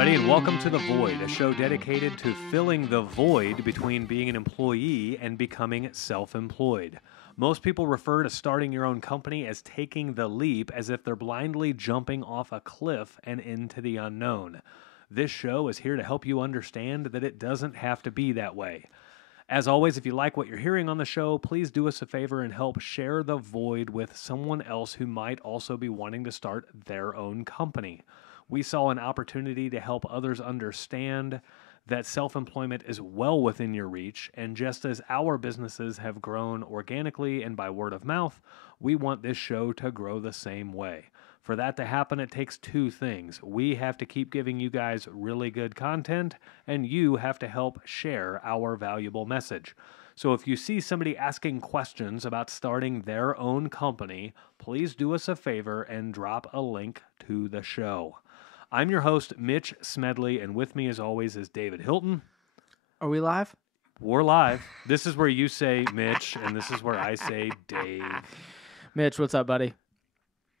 everybody, and welcome to The Void, a show dedicated to filling the void between being an employee and becoming self-employed. Most people refer to starting your own company as taking the leap, as if they're blindly jumping off a cliff and into the unknown. This show is here to help you understand that it doesn't have to be that way. As always, if you like what you're hearing on the show, please do us a favor and help share The Void with someone else who might also be wanting to start their own company. We saw an opportunity to help others understand that self-employment is well within your reach, and just as our businesses have grown organically and by word of mouth, we want this show to grow the same way. For that to happen, it takes two things. We have to keep giving you guys really good content, and you have to help share our valuable message. So if you see somebody asking questions about starting their own company, please do us a favor and drop a link to the show. I'm your host, Mitch Smedley, and with me, as always, is David Hilton. Are we live? We're live. This is where you say Mitch, and this is where I say Dave. Mitch, what's up, buddy?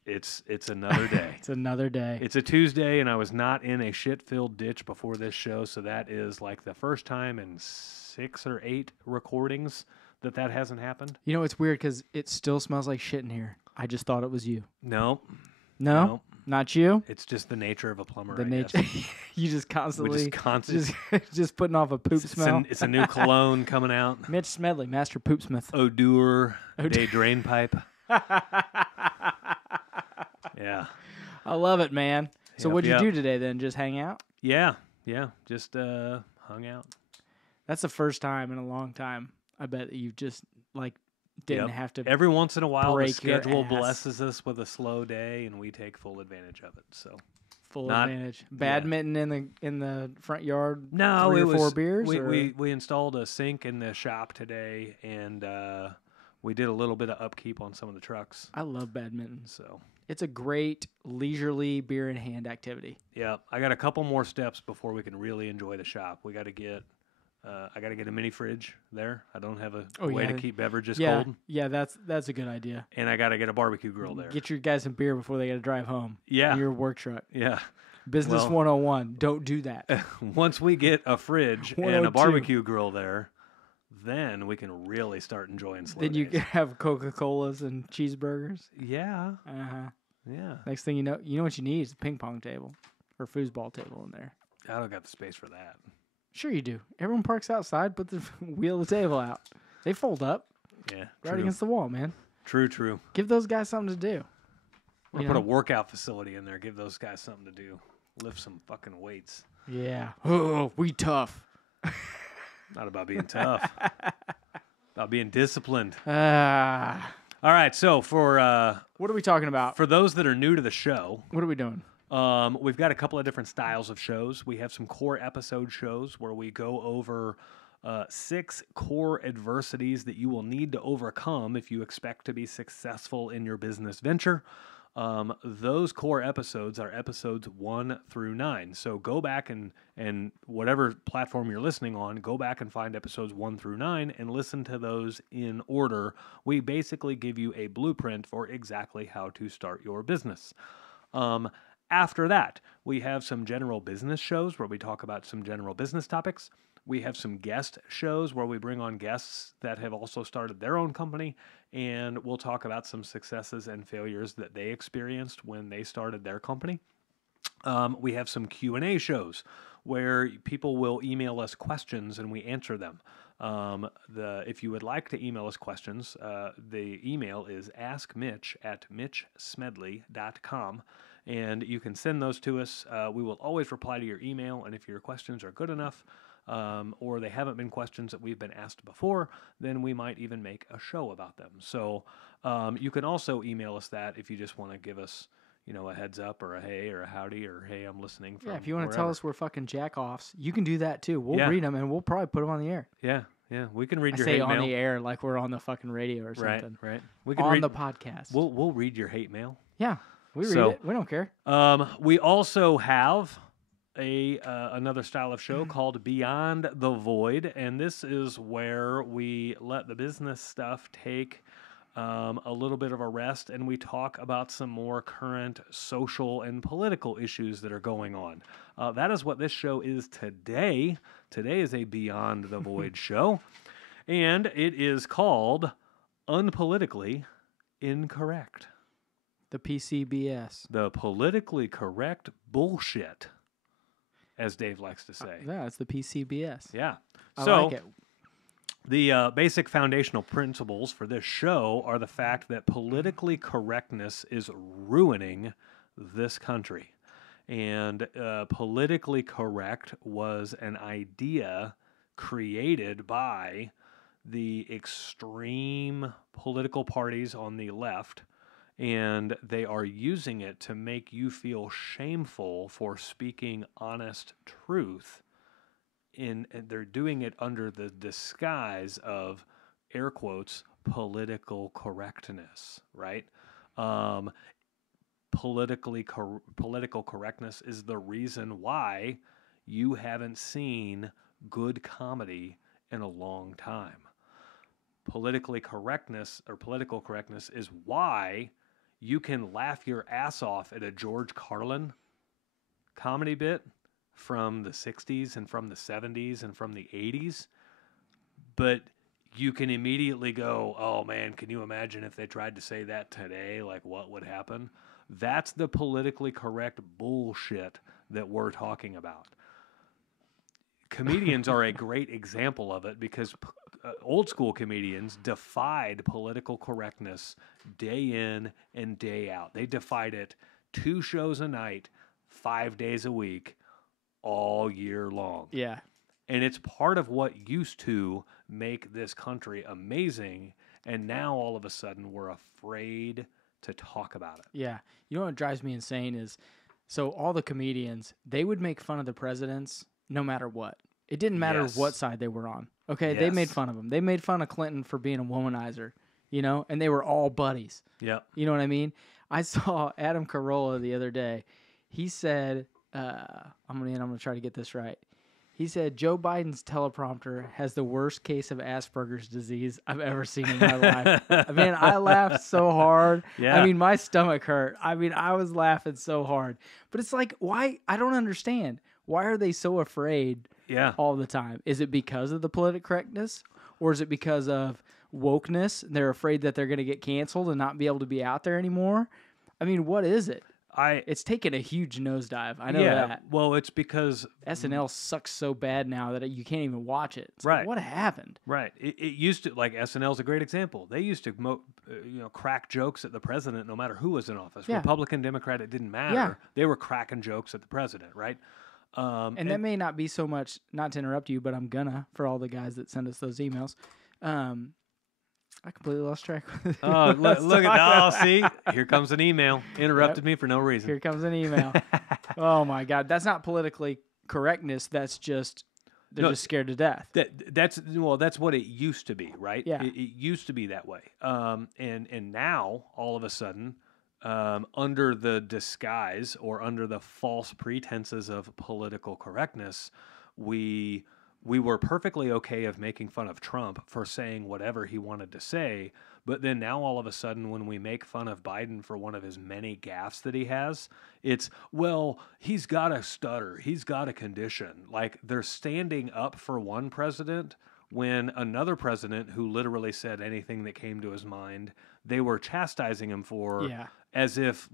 It's another day. It's another day. It's a Tuesday, and I was not in a shit-filled ditch before this show, so that is like the first time in 6 or 8 recordings that hasn't happened. You know, it's weird because it still smells like shit in here. I just thought it was you. No. Not you? It's just the nature of a plumber, The I nature. guess. You just constantly just putting off a poop It's smell. a new cologne coming out. Mitch Smedley, Master Poopsmith. Odeur de drain pipe. Yeah. I love it, man. So Yep, what'd you yep. do today then? Just hang out? Yeah. Just hung out. That's the first time in a long time. I bet that you just didn't Yep. have to. Every once in a while, the break your schedule ass. blesses us with a slow day, and we take full advantage of it. So Full not- advantage. Badminton in the front yard. no, 3 it or was 4 beers. we installed a sink in the shop today, and we did a little bit of upkeep on some of the trucks. I love badminton. So It's a great leisurely beer in hand activity. yeah, I got a couple more steps before we can really enjoy the shop. We got to get. I got to get a mini fridge there. I don't have a way to keep beverages cold. Yeah, that's a good idea. And I got to get a barbecue grill there. Get your guys some beer before they got to drive home. Yeah. In your work truck. Yeah. Business Well- 101. Don't do that. Once we get a fridge and 102. a barbecue grill there, then we can really start enjoying slow Then you days. can have Coca-Colas and cheeseburgers. Yeah. Uh-huh. Yeah. Next thing you know what you need is a ping pong table or foosball table in there. I don't got the space for that. Sure you do. Everyone parks outside, put the wheel of the table out. They fold up Yeah. right True. against the wall, man. True. Give those guys something to do. We'll You put a know? workout facility in there. Give those guys something to do. Lift some fucking weights. Yeah. Oh, we tough. Not about being tough. About being disciplined. Ah. All right. So for What are we talking about? those that are new to the show, What are we doing? we've got a couple of different styles of shows. We have some core episode shows where we go over 6 core adversities that you will need to overcome if you expect to be successful in your business venture. Those core episodes are episodes 1 through 9. So go back and whatever platform you're listening on, go back and find episodes 1 through 9 and listen to those in order. We basically give you a blueprint for exactly how to start your business. After that, we have some general business shows where we talk about some general business topics. We have some guest shows where we bring on guests that have also started their own company, and we'll talk about some successes and failures that they experienced when they started their company. We have some Q&A shows where people will email us questions and we answer them. If you would like to email us questions, the email is askmitch@mitchsmedley.com. And you can send those to us. We will always reply to your email. And if your questions are good enough, or they haven't been questions that we've been asked before, then we might even make a show about them. So you can also email us that if you just want to give us, a heads up or a hey or a howdy or hey, I'm listening from If you want to wherever. tell us we're fucking jack-offs, you can do that too. We'll Yeah. read them and we'll probably put them on the air. Yeah, we can read I your say hate on mail. the air like we're on the fucking radio or Right, something. right. We can On read the podcast. We'll read your hate mail. Yeah, we read So- it. We don't care. We also have another style of show called Beyond the Void, and this is where we let the business stuff take a little bit of a rest, and we talk about some more current social and political issues that are going on. That is what this show is today. Today is a Beyond the Void show, and it is called Unpolitically Incorrect. The PCBS. The politically correct bullshit, as Dave likes to say. Yeah, it's the PCBS. Yeah. I So, like it. the basic foundational principles for this show are the fact that politically correctness is ruining this country. And politically correct was an idea created by the extreme political parties on the left, and they are using it to make you feel shameful for speaking honest truth. And they're doing it under the disguise of, air quotes, political correctness, right? Political correctness is the reason why you haven't seen good comedy in a long time. Political correctness is why you can laugh your ass off at a George Carlin comedy bit from the 60s and from the 70s and from the 80s, but you can immediately go, oh man, can you imagine if they tried to say that today? Like, what would happen? That's the politically correct bullshit that we're talking about. Comedians are a great example of it because old school comedians defied political correctness day in and day out. They defied it 2 shows a night, 5 days a week, all year long. Yeah. And it's part of what used to make this country amazing. And now all of a sudden we're afraid to talk about it. Yeah. You know what drives me insane is, so all the comedians, they would make fun of the presidents no matter what. It didn't matter Yes. what side they were on. Okay, they made Yes. fun of him. They made fun of Clinton for being a womanizer, you know, and they were all buddies. Yep. You know what I mean? I saw Adam Carolla the other day. He said, I'm gonna try to get this right. He said Joe Biden's teleprompter has the worst case of Asperger's disease I've ever seen in my life. I mean, I laughed so hard. Yeah. I mean, my stomach hurt. I mean, I was laughing so hard. But it's like, why? I don't understand. Why are they so afraid Yeah. all the time? Is it because of the political correctness? Or is it because of wokeness? They're afraid that they're going to get canceled and not be able to be out there anymore? I mean, what is it? It's taken a huge nosedive. I know that. Well, it's because SNL sucks so bad now that you can't even watch it. It's Right. Like, what happened? Right. It used to, like, SNL's a great example. They used to, crack jokes at the president no matter who was in office. Yeah. Republican, Democrat, it didn't matter. Yeah. They were cracking jokes at the president, right? And that may not be so much, not to interrupt you, but I'm gonna, for all the guys that send us those emails. I completely lost track. Oh, look at see, here comes an email. Interrupted me for no reason. Here comes an email. Oh my God, that's not politically correctness. That's just they're just scared to death. That's what it used to be, right? Yeah. It used to be that way. And now all of a sudden, under the disguise or under the false pretenses of political correctness, we were perfectly okay of making fun of Trump for saying whatever he wanted to say. But then now all of a sudden when we make fun of Biden for one of his many gaffes that he has, it's, well, he's got a stutter. He's got a condition. Like, they're standing up for one president when another president who literally said anything that came to his mind, they were chastising him for as if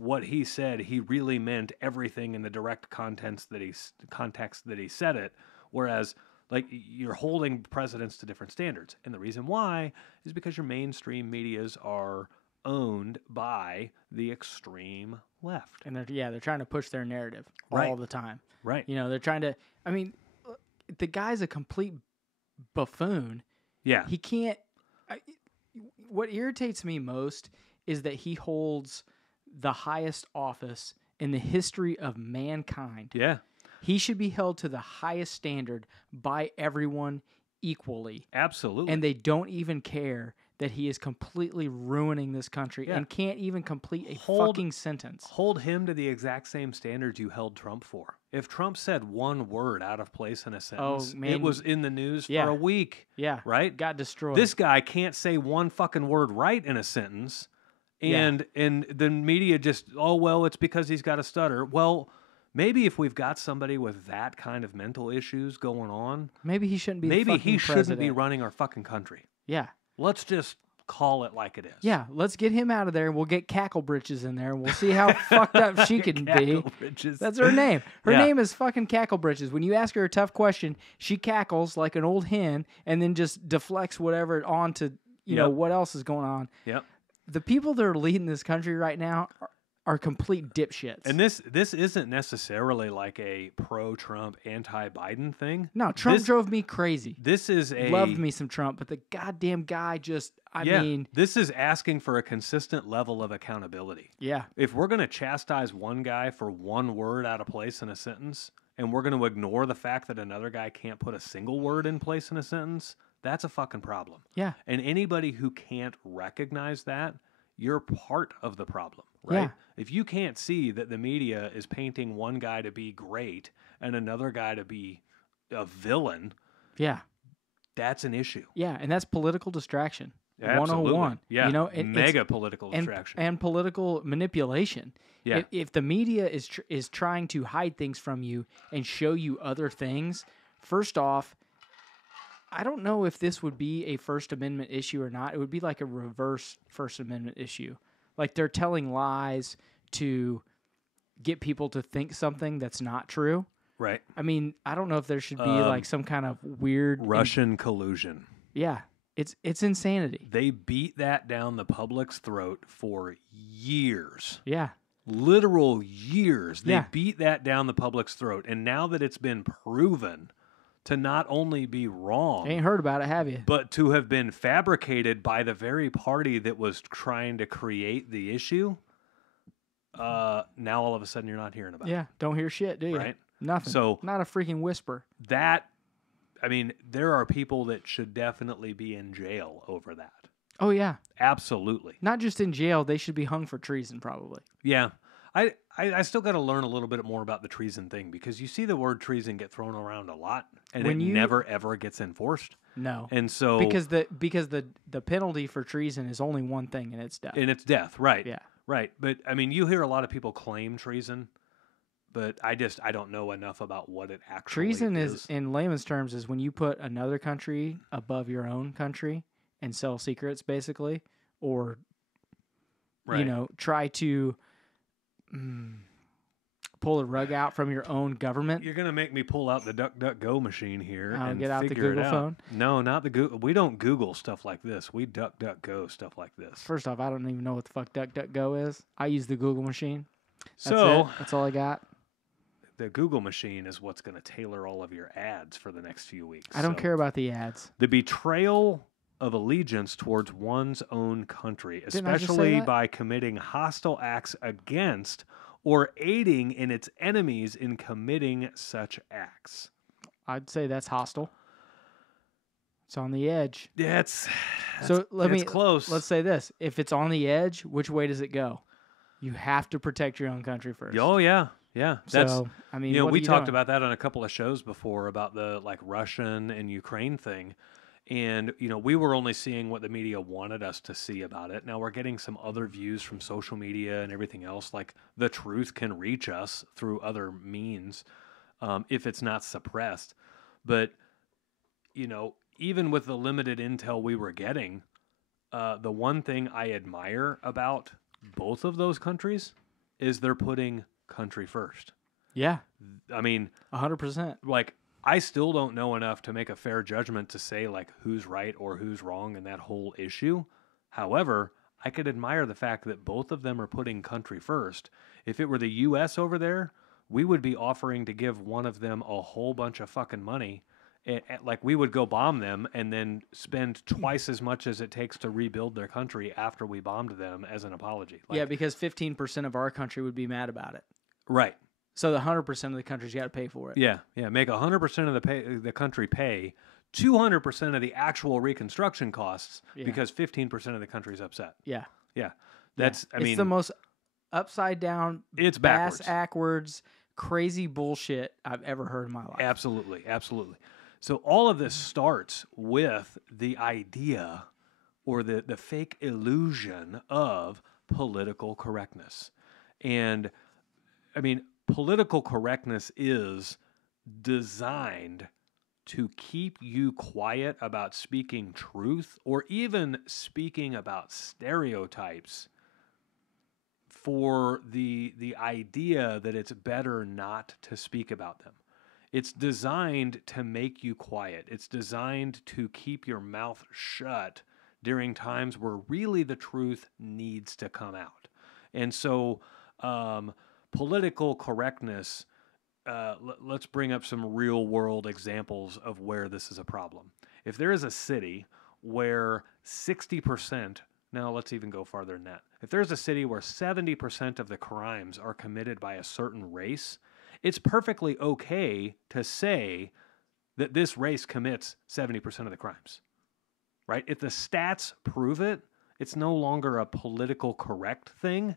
what he said, he really meant everything in the direct context that he said it. Whereas, like, you're holding presidents to different standards. And the reason why is because your mainstream medias are owned by the extreme left. And they're trying to push their narrative all the time. Right. You know, they're trying to, I mean, the guy's a complete buffoon. Yeah. He can't, what irritates me most is that he holds the highest office in the history of mankind. Yeah. He should be held to the highest standard by everyone equally. Absolutely. And they don't even care that he is completely ruining this country Yeah. and can't even complete a Hold- fucking sentence. Hold him to the exact same standards you held Trump for. If Trump said one word out of place in a sentence, man. it was in the news Yeah. for a week. Yeah. Right? Got destroyed. This guy can't say one fucking word right in a sentence. And the media just, oh, well, it's because he's got a stutter. Well, maybe if we've got somebody with that kind of mental issues going on, maybe he shouldn't be the maybe fucking he shouldn't be president. running our fucking country. Yeah. Let's just call it like it is. Yeah, let's get him out of there. We'll get Cackle Britches in there, and we'll see how fucked up she can be. Cackle Britches. That's her name. Her Yeah. name is fucking Cackle Britches. When you ask her a tough question, she cackles like an old hen and then just deflects whatever onto, you know, what else is going on. Yep. The people that are leading this country right now are complete dipshits. And this isn't necessarily like a pro-Trump, anti-Biden thing. No, Trump This- drove me crazy. This is a Loved me some Trump, but the goddamn guy just, I mean, this is asking for a consistent level of accountability. yeah. If we're going to chastise one guy for one word out of place in a sentence, and we're going to ignore the fact that another guy can't put a single word in place in a sentence, that's a fucking problem. Yeah. And anybody who can't recognize that, you're part of the problem, right? Yeah. If you can't see that the media is painting one guy to be great and another guy to be a villain, Yeah. that's an issue. Yeah, and that's political distraction. Absolutely. 101. Yeah. You know, Mega political and, distraction. and political manipulation. Yeah. If the media is trying to hide things from you and show you other things, first off, I don't know if this would be a First Amendment issue or not. It would be like a reverse First Amendment issue. Like they're telling lies to get people to think something that's not true. Right. I mean, I don't know if there should be like some kind of weird Russian collusion. Yeah. It's insanity. They beat that down the public's throat for years. Yeah. Literal years. They Yeah. beat that down the public's throat. And now that it's been proven to not only be wrong, Ain't heard about it, have you? but to have been fabricated by the very party that was trying to create the issue, now all of a sudden you're not hearing about it. Yeah. Don't hear shit, do you? Right? Nothing. So- not a freaking whisper. That, I mean, there are people that should definitely be in jail over that. Oh yeah. Absolutely. Not just in jail, they should be hung for treason probably. Yeah. I still got to learn a little bit more about the treason thing because you see the word treason get thrown around a lot and When it you- never ever gets enforced. No. And so Because the penalty for treason is only one thing and it's death. and it's death, right? Yeah. Right. But I mean, you hear a lot of people claim treason, but I don't know enough about what it actually Treason is in layman's terms is when you put another country above your own country and sell secrets basically or right. you know, try to pull the rug out from your own government. You're gonna make me pull out the DuckDuckGo machine here Oh, and get out the figure it Google out. phone? No, not the Google. We don't Google stuff like this. We DuckDuckGo stuff like this. First off, I don't even know what the fuck DuckDuckGo is. I use the Google machine. That's So it. That's all I got. the Google machine is what's going to tailor all of your ads for the next few weeks. I don't So care about the ads. the betrayal of allegiance towards one's own country, Didn't I just say especially that? by committing hostile acts against or aiding in its enemies in committing such acts. I'd say that's hostile. It's on the edge. That's So let me close. Let's say this: if it's on the edge, which way does it go? You have to protect your own country first. Oh yeah, yeah. That's So I mean, you know what we are you talked doing? about that on a couple of shows before about the like Russian and Ukraine thing. And, you know, we were only seeing what the media wanted us to see about it. Now we're getting some other views from social media and everything else. Like the truth can reach us through other means if it's not suppressed. But, you know, even with the limited intel we were getting, the one thing I admire about both of those countries is they're putting country first. Yeah, I mean, 100%. like, I still don't know enough to make a fair judgment to say like who's right or who's wrong in that whole issue. However, I could admire the fact that both of them are putting country first. If it were the U.S. over there, we would be offering to give one of them a whole bunch of fucking money. Like we would go bomb them and then spend twice as much as it takes to rebuild their country after we bombed them as an apology. Like, Yeah, because 15% of our country would be mad about it. right. So the 100% of the country's got to pay for it. Yeah, yeah. Make 100% of the country pay 200% of the actual reconstruction costs Yeah. because 15% of the country's upset. Yeah. Yeah. That's, I It's mean, the most upside down, it's backwards. backwards, crazy bullshit I've ever heard in my life. Absolutely. Absolutely. So all of this starts with the idea or the fake illusion of political correctness. And I mean, political correctness is designed to keep you quiet about speaking truth or even speaking about stereotypes for the idea that it's better not to speak about them. It's designed to make you quiet. It's designed to keep your mouth shut during times where really the truth needs to come out. And so, political correctness, let's bring up some real world examples of where this is a problem. If there is a city where 60%, now let's even go farther than that. If there's a city where 70% of the crimes are committed by a certain race, it's perfectly okay to say that this race commits 70% of the crimes, right? If the stats prove it, it's no longer a political correct thing.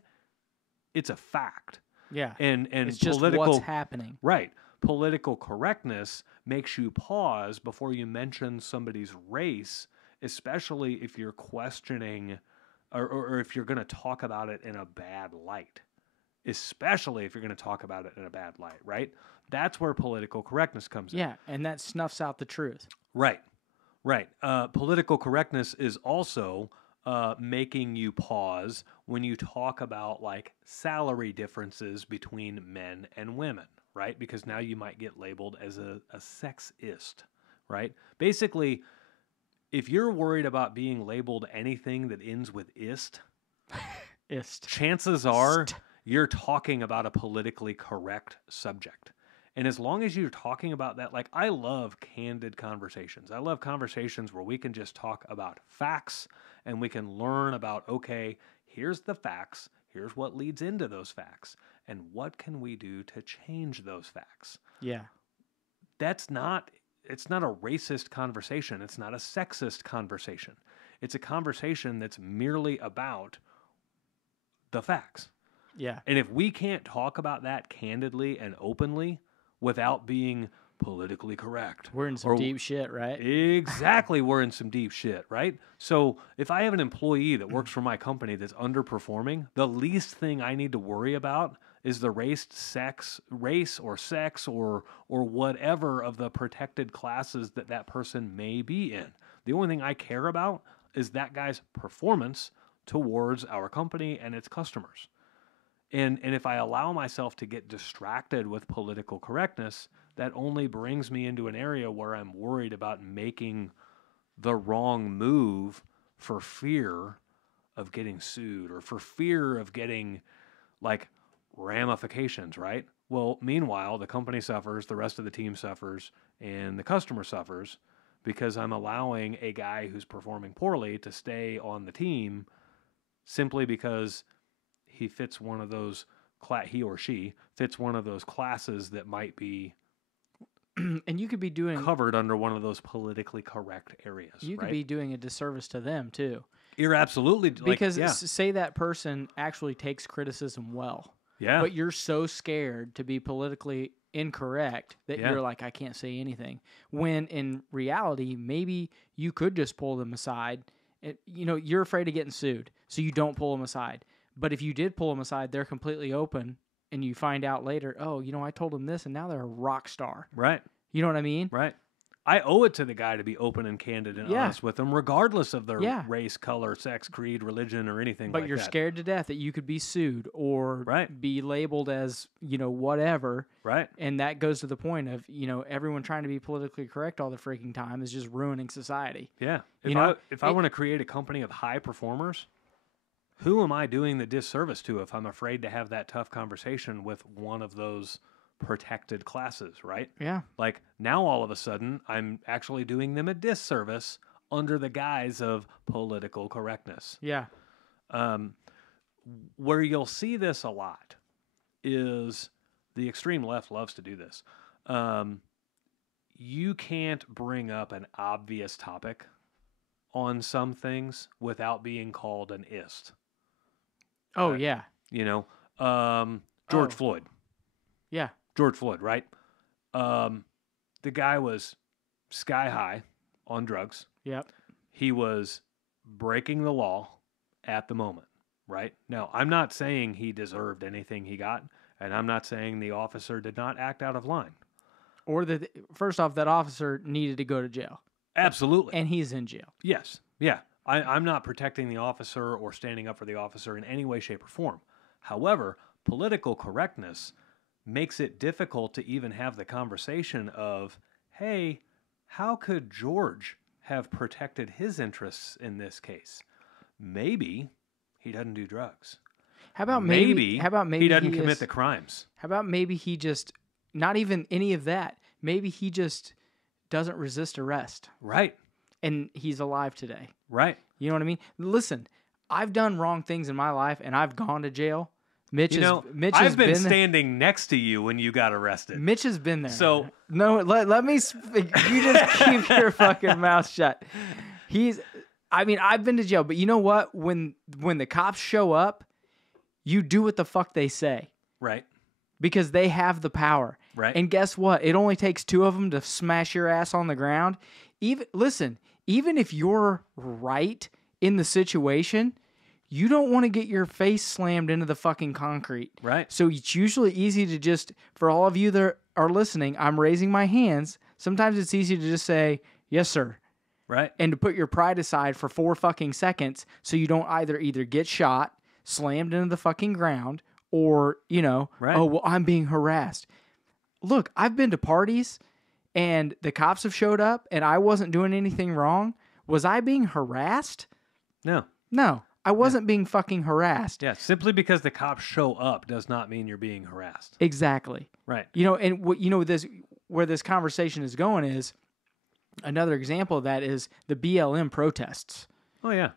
It's a fact. Yeah. And It's just political, what's happening. right. Political correctness makes you pause before you mention somebody's race, especially if you're questioning or if you're going to talk about it in a bad light. Especially if you're going to talk about it in a bad light, right? That's where political correctness comes in. Yeah, and that snuffs out the truth. Right, right. Political correctness is also making you pause when you talk about like salary differences between men and women, right? Because now you might get labeled as a sexist, right? Basically, if you're worried about being labeled anything that ends with ist, chances are you're talking about a politically correct subject. And as long as you're talking about that, like I love candid conversations. I love conversations where we can just talk about facts and we can learn about, okay, here's the facts, here's what leads into those facts, and what can we do to change those facts? Yeah. It's not a racist conversation. It's not a sexist conversation. It's a conversation that's merely about the facts. Yeah. And if we can't talk about that candidly and openly without being politically correct, We're in some deep shit, right? Exactly, we're in some deep shit, right? So if I have an employee that works for my company that's underperforming, the least thing I need to worry about is the race or sex or whatever of the protected classes that person may be in. The only thing I care about is that guy's performance towards our company and its customers. And if I allow myself to get distracted with political correctness, that only brings me into an area where I'm worried about making the wrong move for fear of getting sued or for fear of getting like ramifications, right? Well, meanwhile, the company suffers, the rest of the team suffers, and the customer suffers because I'm allowing a guy who's performing poorly to stay on the team simply because he fits one of those he or she fits one of those classes that might be And you could be doing covered under one of those politically correct areas. you could right? be doing a disservice to them too. You're absolutely Because yeah. say that person actually takes criticism well. Yeah. But you're so scared to be politically incorrect that Yeah. you're like, I can't say anything. When in reality, maybe you could just pull them aside. You're afraid of getting sued, so you don't pull them aside. But if you did pull them aside, they're completely open, and you find out later, oh, I told them this, and now they're a rock star. Right. You know what I mean? Right. I owe it to the guy to be open and candid and honest with them, regardless of their race, color, sex, creed, religion, or anything like that. But you're scared to death that you could be sued or be labeled as, whatever. Right. And that goes to the point of, everyone trying to be politically correct all the freaking time is just ruining society. Yeah. If I want to create a company of high performers, who am I doing the disservice to if I'm afraid to have that tough conversation with one of those protected classes, right? Yeah. Like now all of a sudden I'm actually doing them a disservice under the guise of political correctness. Yeah. Where you'll see this a lot is the extreme left loves to do this. you can't bring up an obvious topic on some things without being called an ist. Oh, Right. yeah. You know, George Oh. Floyd. Yeah. George Floyd, right? The guy was sky high on drugs. Yep. He was breaking the law at the moment, right? Now, I'm not saying he deserved anything he got, and I'm not saying the officer did not act out of line. Or that, first off, that officer needed to go to jail. Absolutely. And he's in jail. Yes. Yeah. I'm not protecting the officer or standing up for the officer in any way, shape, or form. However, political correctness makes it difficult to even have the conversation of, hey, how could George have protected his interests in this case? Maybe he doesn't do drugs. How about maybe he doesn't commit the crimes? How about maybe he just, not even any of that, maybe he just doesn't resist arrest. Right. And he's alive today. Right. You know what I mean? Listen, I've done wrong things in my life, and I've gone to jail. Mitch I've been standing next to you when you got arrested. Mitch has been there. So no, let me speak. You just keep your fucking mouth shut. I've been to jail, but you know what? When the cops show up, you do what the fuck they say. Right. Because they have the power. Right. And guess what? It only takes 2 of them to smash your ass on the ground. Even if you're right in the situation, you don't want to get your face slammed into the fucking concrete. Right. So it's usually easy to just, for all of you that are listening, I'm raising my hands. Sometimes it's easy to just say, yes, sir. Right. And to put your pride aside for 4 fucking seconds so you don't either get shot, slammed into the fucking ground, or, right. Oh, well, I'm being harassed. Look, I've been to parties and the cops have showed up and I wasn't doing anything wrong. Was I being harassed? No. I wasn't being fucking harassed. Yeah, simply because the cops show up does not mean you're being harassed. Exactly. Right. And what where this conversation is going is another example of that is the BLM protests. Oh yeah.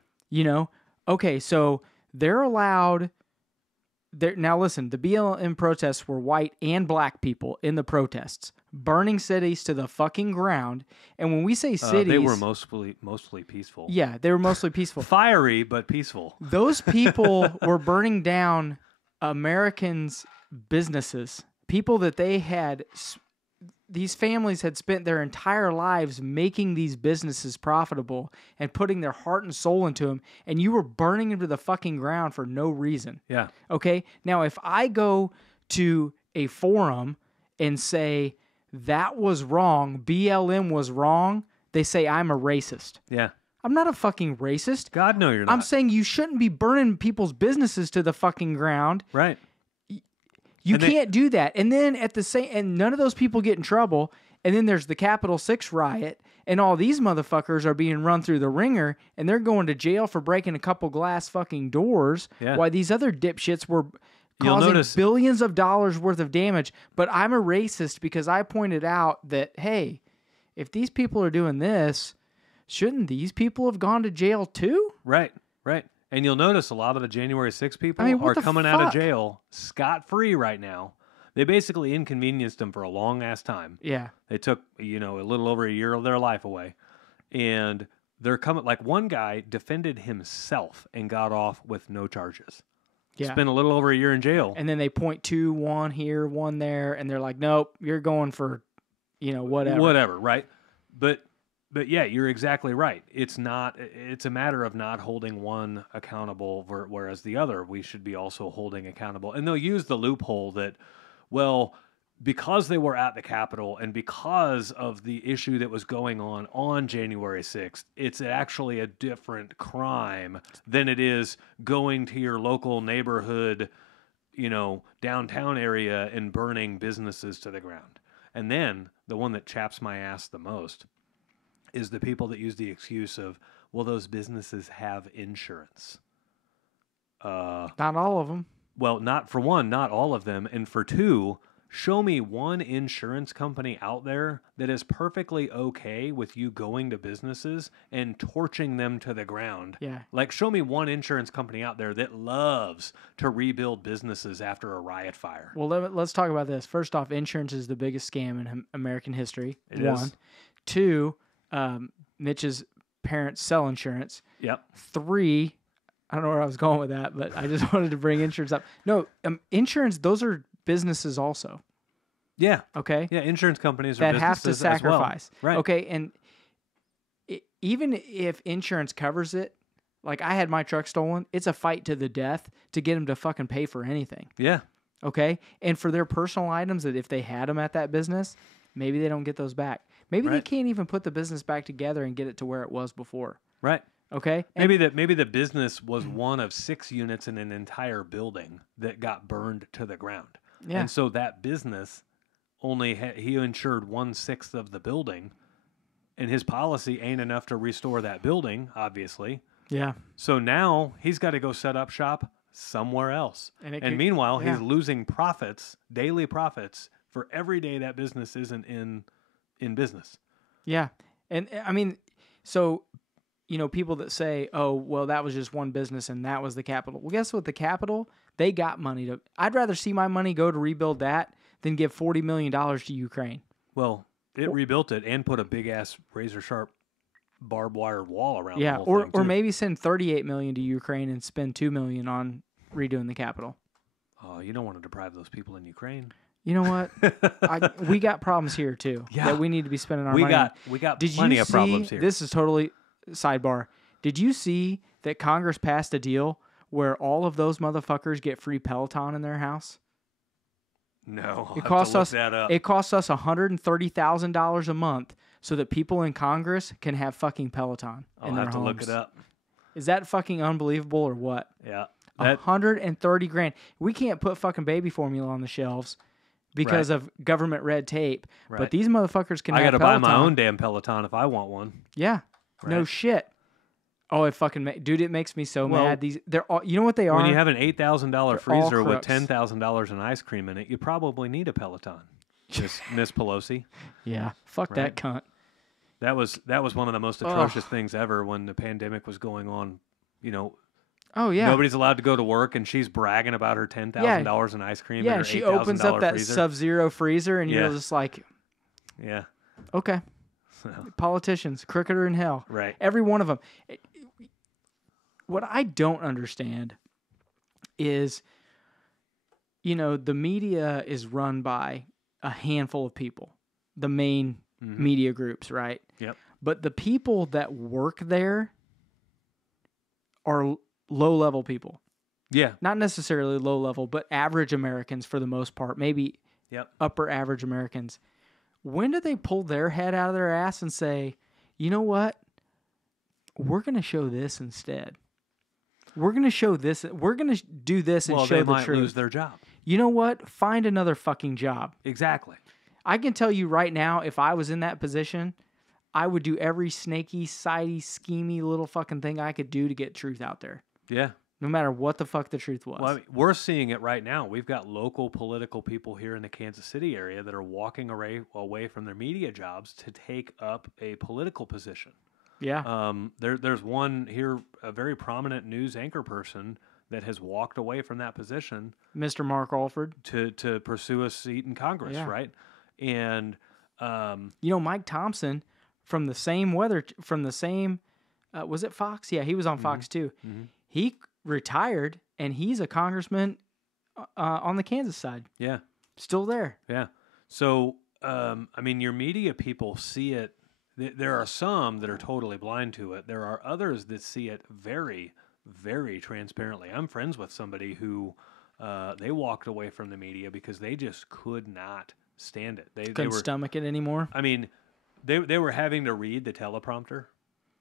Okay, so they're allowed. Now listen, the BLM protests were white and black people in the protests, burning cities to the fucking ground. And when we say cities, they were mostly peaceful. Yeah, they were mostly peaceful. Fiery, but peaceful. Those people were burning down Americans' businesses. People that these families had spent their entire lives making these businesses profitable and putting their heart and soul into them, and you were burning them to the fucking ground for no reason. Yeah. Okay? Now, if I go to a forum and say, that was wrong, BLM was wrong, they say I'm a racist. Yeah. I'm not a fucking racist. God, no, you're not. I'm saying you shouldn't be burning people's businesses to the fucking ground. Right. You can't do that. And then and none of those people get in trouble. And then there's the Capitol 6 riot, and all these motherfuckers are being run through the ringer, and they're going to jail for breaking a couple glass fucking doors. Yeah. While these other dipshits were causing billions of dollars worth of damage. But I'm a racist because I pointed out that, hey, if these people are doing this, shouldn't these people have gone to jail too? Right. And you'll notice a lot of the January 6 people are coming out of jail scot-free right now. They basically inconvenienced them for a long-ass time. Yeah. They took, a little over a year of their life away. And they're coming, like one guy defended himself and got off with no charges. Yeah. Spent a little over a year in jail. And then they point to one here, one there, and they're like, nope, you're going for, whatever. Whatever, right? But yeah, you're exactly right. It's a matter of not holding one accountable, whereas the other we should be also holding accountable. And they'll use the loophole that, well, because they were at the Capitol and because of the issue that was going on January 6th, it's actually a different crime than it is going to your local neighborhood, downtown area and burning businesses to the ground. And then the one that chaps my ass the most is the people that use the excuse of, well, those businesses have insurance. Not all of them. Well, not all of them. And for 2, Show me one insurance company out there that is perfectly okay with you going to businesses and torching them to the ground. Yeah. Like, show me one insurance company out there that loves to rebuild businesses after a riot fire. Well, let's talk about this. First off, insurance is the biggest scam in American history. It One. is. Two, Mitch's parents sell insurance. Yep. Three, I don't know where I was going with that, but I just wanted to bring insurance up. No, insurance, those are businesses also. Yeah. Okay. Yeah. Insurance companies are that have to businesses as well. sacrifice. Right. Okay. And even if insurance covers it, like I had my truck stolen, it's a fight to the death to get them to fucking pay for anything. Yeah. Okay. And for their personal items that if they had them at that business, maybe they don't get those back. Maybe they can't even put the business back together and get it to where it was before. Right. Okay. Maybe the business was one of 6 units in an entire building that got burned to the ground. Yeah. And so that business only he insured 1/6 of the building, and his policy ain't enough to restore that building, obviously. Yeah. So now he's got to go set up shop somewhere else. And meanwhile, he's losing profits, daily profits, for every day that business isn't in business. Yeah. And I mean, so, people that say, oh, well, that was just one business and that was the capital. Well, guess what? The capital, they got money to. I'd rather see my money go to rebuild that than give $40 million to Ukraine. Well, it rebuilt it and put a big ass razor sharp barbed wire wall around Yeah, the whole thing, or too. maybe send $38 million to Ukraine and spend $2 million on redoing the capital. Oh, you don't want to deprive those people in Ukraine. You know what? We got problems here too. Yeah. That we need to be spending our money on. We got plenty of problems here. This is totally sidebar. Did you see that Congress passed a deal where all of those motherfuckers get free Peloton in their house? No, It costs us that up. $130,000 a month so that people in Congress can have fucking Peloton in their I'll have to homes. look it up. Is that fucking unbelievable or what? Yeah. 130 grand. We can't put fucking baby formula on the shelves because of government red tape. Right. But these motherfuckers can I have got to Peloton. buy my own damn Peloton if I want one. Yeah. No Right. shit. Oh, it fucking dude, it makes me so Well, mad. They're all, you know what they are? When you have an $8,000 freezer with crooks. $10,000 in ice cream in it, you probably need a Peloton. Miss Pelosi. Yeah. Fuck that cunt. That was one of the most atrocious things ever when the pandemic was going on. Oh yeah. Nobody's allowed to go to work, and she's bragging about her $10,000 in ice cream. Yeah, and her and she opens up that freezer. Sub-Zero freezer, and Yeah. you're just like, Yeah. okay. So, Politicians, cricketer in hell. right. Every one of them. What I don't understand is, the media is run by a handful of people, the main media groups, right? Yep. But the people that work there are low-level people. Yeah. Not necessarily low-level, but average Americans for the most part, maybe upper average Americans. When do they pull their head out of their ass and say, you know what? We're going to show this instead. We're going to show this. We're going to do this and show the truth. Well, they might lose their job. You know what? Find another fucking job. Exactly. I can tell you right now, if I was in that position, I would do every snaky, sidey, schemy little fucking thing I could do to get truth out there. Yeah. No matter what the fuck the truth was. Well, I mean, we're seeing it right now. We've got local political people here in the Kansas City area that are walking away from their media jobs to take up a political position. Yeah. There's one here, a very prominent news anchor person that has walked away from that position, Mr. Mark Alford, to pursue a seat in Congress, right? And Mike Thompson from the same was it Fox? Yeah, he was on Fox too. Mm-hmm. He retired and he's a congressman on the Kansas side. Yeah, still there. Yeah. So your media people see it. There are some that are totally blind to it. There are others that see it very, very transparently. I'm friends with somebody who they walked away from the media because they just could not stand it. They couldn't stomach it anymore. I mean, they were having to read the teleprompter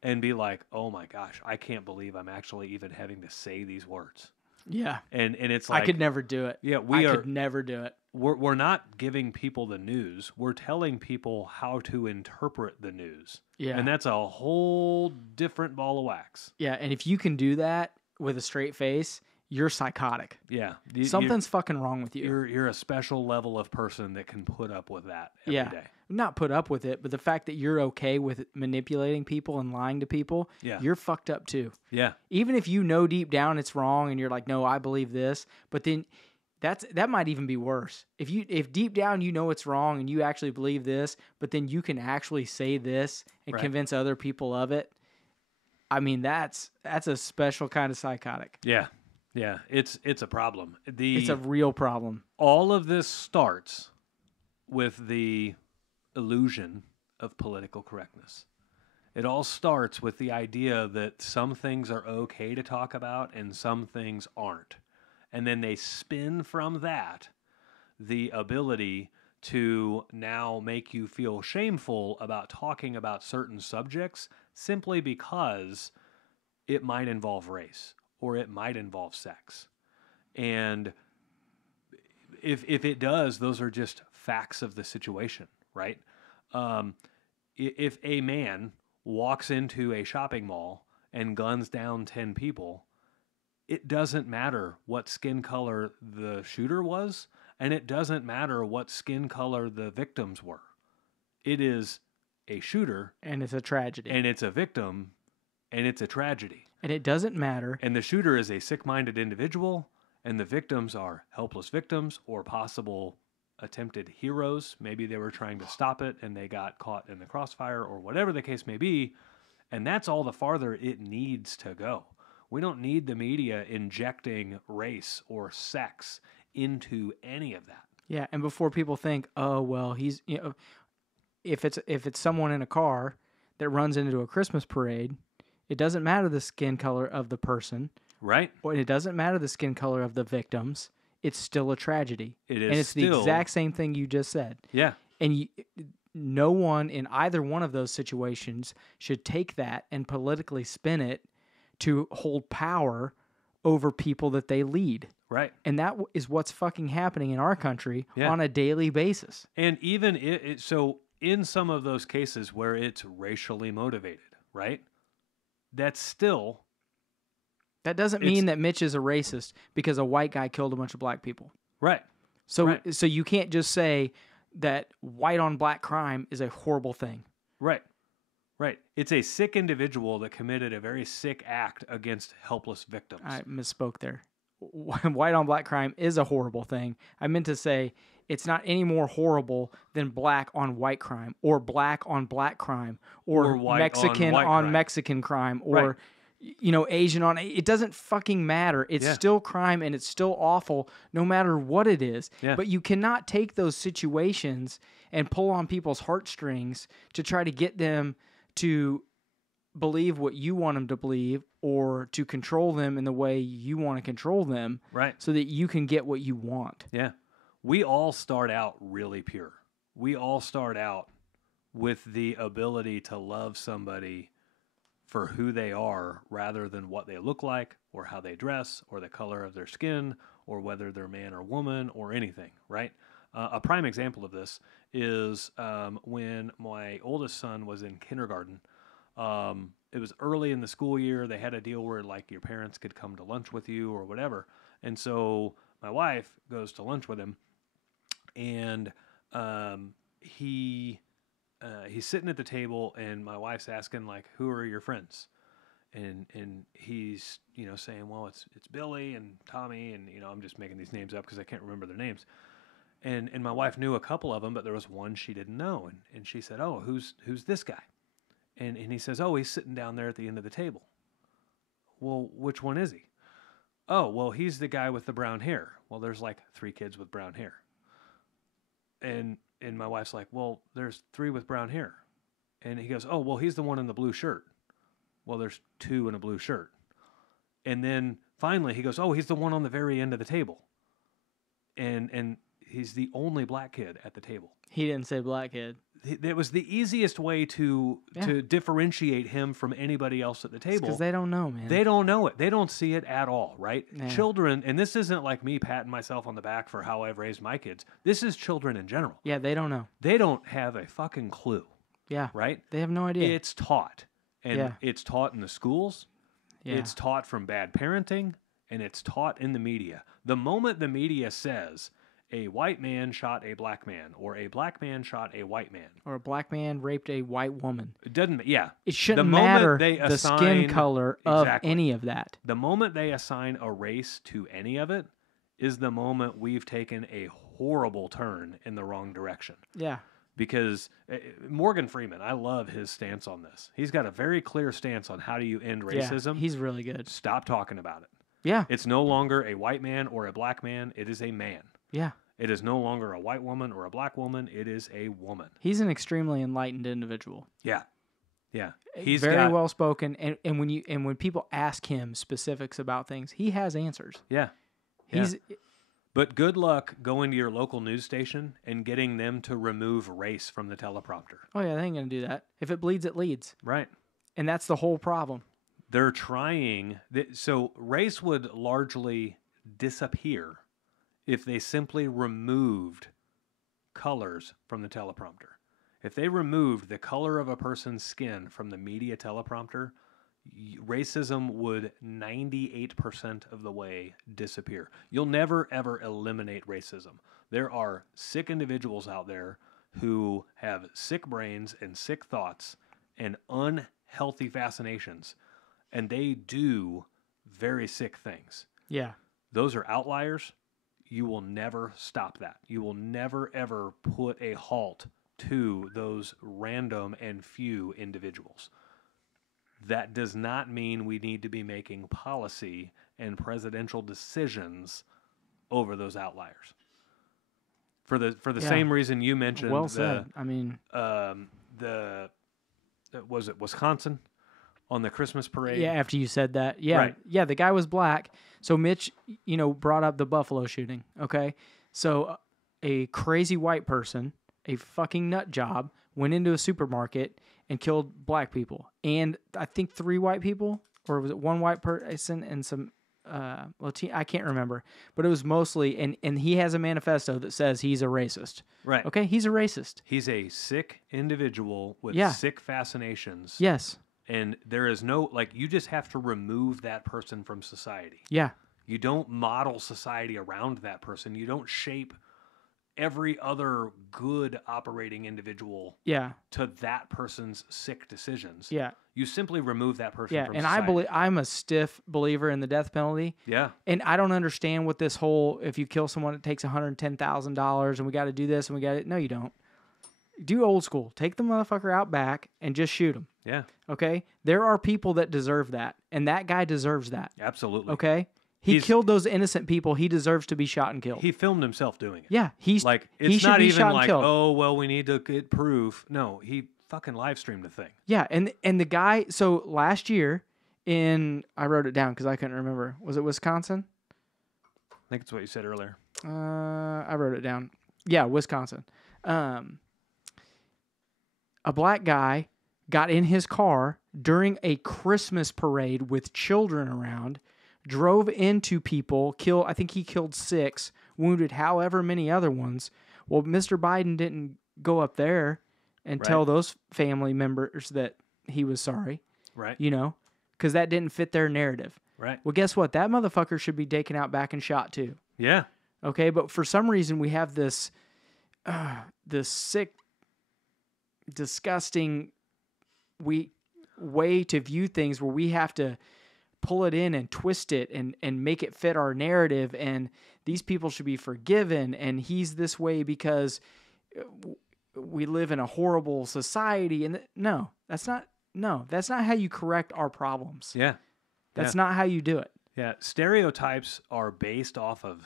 and be like, "Oh my gosh, I can't believe I'm actually even having to say these words." Yeah, and it's like I could never do it. Yeah, I could never do it. We're not giving people the news. We're telling people how to interpret the news. Yeah, and that's a whole different ball of wax. Yeah, and if you can do that with a straight face, you're psychotic. Yeah. Something's fucking wrong with you. You're a special level of person that can put up with that every day. Not put up with it, but the fact that you're okay with manipulating people and lying to people, you're fucked up too. Yeah. Even if you know deep down it's wrong and you're like, no, I believe this, but then that might even be worse. If deep down you know it's wrong and you actually believe this, but then you can actually say this and convince other people of it. I mean, that's a special kind of psychotic. Yeah. Yeah. It's a problem. It's a real problem. All of this starts with the illusion of political correctness. It all starts with the idea that some things are okay to talk about and some things aren't. And then they spin from that the ability to now make you feel shameful about talking about certain subjects simply because it might involve race or it might involve sex. And if it does, those are just facts of the situation, right? If a man walks into a shopping mall and guns down 10 people, it doesn't matter what skin color the shooter was, and it doesn't matter what skin color the victims were. It is a shooter. And it's a tragedy. And it's a victim, and it's a tragedy. And it doesn't matter. And the shooter is a sick-minded individual, and the victims are helpless victims or possible attempted heroes. Maybe they were trying to stop it and they got caught in the crossfire or whatever the case may be. And that's all the farther it needs to go. We don't need the media injecting race or sex into any of that. Yeah, and before people think, oh well, he's if it's someone in a car that runs into a Christmas parade, it doesn't matter the skin color of the person, right? Or it doesn't matter the skin color of the victims. It's still a tragedy. It is, and it's the exact same thing you just said. Yeah, and no one in either one of those situations should take that and politically spin it to hold power over people that they lead. Right. And that is what's fucking happening in our country on a daily basis. And even so in some of those cases where it's racially motivated, right? That doesn't mean that Mitch is a racist because a white guy killed a bunch of black people. Right. So you can't just say that white on black crime is a horrible thing. Right. Right. It's a sick individual that committed a very sick act against helpless victims. I misspoke there. White on black crime is a horrible thing. I meant to say it's not any more horrible than black on white crime or black on black crime or Mexican on Mexican crime or Asian on. It doesn't fucking matter. It's still crime and it's still awful no matter what it is. Yeah. But you cannot take those situations and pull on people's heartstrings to try to get them to believe what you want them to believe or to control them in the way you want to control them, right? So that you can get what you want. Yeah. We all start out really pure. We all start out with the ability to love somebody for who they are rather than what they look like or how they dress or the color of their skin or whether they're man or woman or anything, right? A prime example of this is when my oldest son was in kindergarten. It was early in the school year. They had a deal where like your parents could come to lunch with you or whatever. And so my wife goes to lunch with him, and he's sitting at the table, and my wife's asking like, "Who are your friends?" And he's saying, "Well, it's Billy and Tommy," and I'm just making these names up because I can't remember their names. And my wife knew a couple of them, but there was one she didn't know, and she said, "Oh, who's this guy?" And he says, "Oh, he's sitting down there at the end of the table." Well, which one is he? Oh, well, he's the guy with the brown hair. Well, there's like 3 kids with brown hair. And my wife's like, "Well, there's 3 with brown hair." And he goes, "Oh, well, he's the one in the blue shirt." Well, there's 2 in a blue shirt. And then finally he goes, "Oh, he's the one on the very end of the table." And he's the only black kid at the table. He didn't say black kid. It was the easiest way to differentiate him from anybody else at the table. Because they don't know, man. They don't know it. They don't see it at all, right? Yeah. Children, and this isn't like me patting myself on the back for how I've raised my kids. This is children in general. Yeah, they don't know. They don't have a fucking clue. Yeah. Right? They have no idea. It's taught. And it's taught in the schools. Yeah. It's taught from bad parenting. and it's taught in the media. The moment the media says a white man shot a black man or a black man shot a white man Or a black man raped a white woman. it doesn't, yeah. It shouldn't The moment matter they the assign- skin color of Exactly. any of that. The moment they assign a race to any of it is the moment we've taken a horrible turn in the wrong direction. Yeah. Because Morgan Freeman, I love his stance on this. He's got a very clear stance on how do you end racism. Yeah, he's really good. Stop talking about it. Yeah. It's no longer a white man or a black man. It is a man. Yeah. It is no longer a white woman or a black woman. It is a woman. He's an extremely enlightened individual. Yeah. Yeah. He's very well spoken, and when people ask him specifics about things, he has answers. Yeah. He's But good luck going to your local news station and getting them to remove race from the teleprompter. Oh yeah, they ain't gonna do that. If it bleeds, it leads. Right. And that's the whole problem. They're trying. So race would largely disappear if they simply removed colors from the teleprompter. If they removed the color of a person's skin from the media teleprompter, racism would 98% of the way disappear. You'll never, ever eliminate racism. There are sick individuals out there who have sick brains and sick thoughts and unhealthy fascinations, and they do very sick things. Yeah. Those are outliers. You will never stop that. You will never, ever put a halt to those random and few individuals. That does not mean we need to be making policy and presidential decisions over those outliers. For the same reason you mentioned. Well said. I mean, was it Wisconsin on the Christmas parade? yeah. After you said that, yeah, Right. yeah. The guy was black. So Mitch, brought up the Buffalo shooting. Okay, so a crazy white person, a fucking nut job, went into a supermarket and killed black people, and I think 3 white people, or was it 1 white person and some I can't remember, but it was mostly, and he has a manifesto that says he's a racist. Right. Okay, he's a racist. He's a sick individual with Yeah. sick fascinations. Yes. And there is no, you just have to remove that person from society. Yeah. You don't model society around that person. You don't shape every other good operating individual Yeah. to that person's sick decisions. Yeah. You simply remove that person Yeah. from And society. I'm a stiff believer in the death penalty. Yeah. And I don't understand what this whole, if you kill someone, it takes $110,000 and we got to do this and we got to, no, you don't. Do old school. Take the motherfucker out back and just shoot him. Yeah. Okay? There are people that deserve that. And that guy deserves that. Absolutely. Okay? He killed those innocent people. He deserves to be shot and killed. He filmed himself doing it. Yeah. It's he should not be even shot and like, killed. oh, well, we need to get proof. No, he fucking live streamed the thing. Yeah, and the guy, so last year I wrote it down because I couldn't remember. Was it Wisconsin? I think it's what you said earlier. I wrote it down. Yeah, Wisconsin. A black guy got in his car during a Christmas parade with children around, drove into people, I think he killed 6, wounded however many other ones. Well, Mr. Biden didn't go up there and tell those family members that he was sorry. Right. Because that didn't fit their narrative. Right. Well, guess what? That motherfucker should be taken out back and shot too. Yeah. Okay, but for some reason we have this sick, disgusting way to view things where we have to pull it in and twist it and make it fit our narrative, and these people should be forgiven, and he's this way because we live in a horrible society. And that's not how you correct our problems. Yeah. That's not how you do it. Yeah. Stereotypes are based off of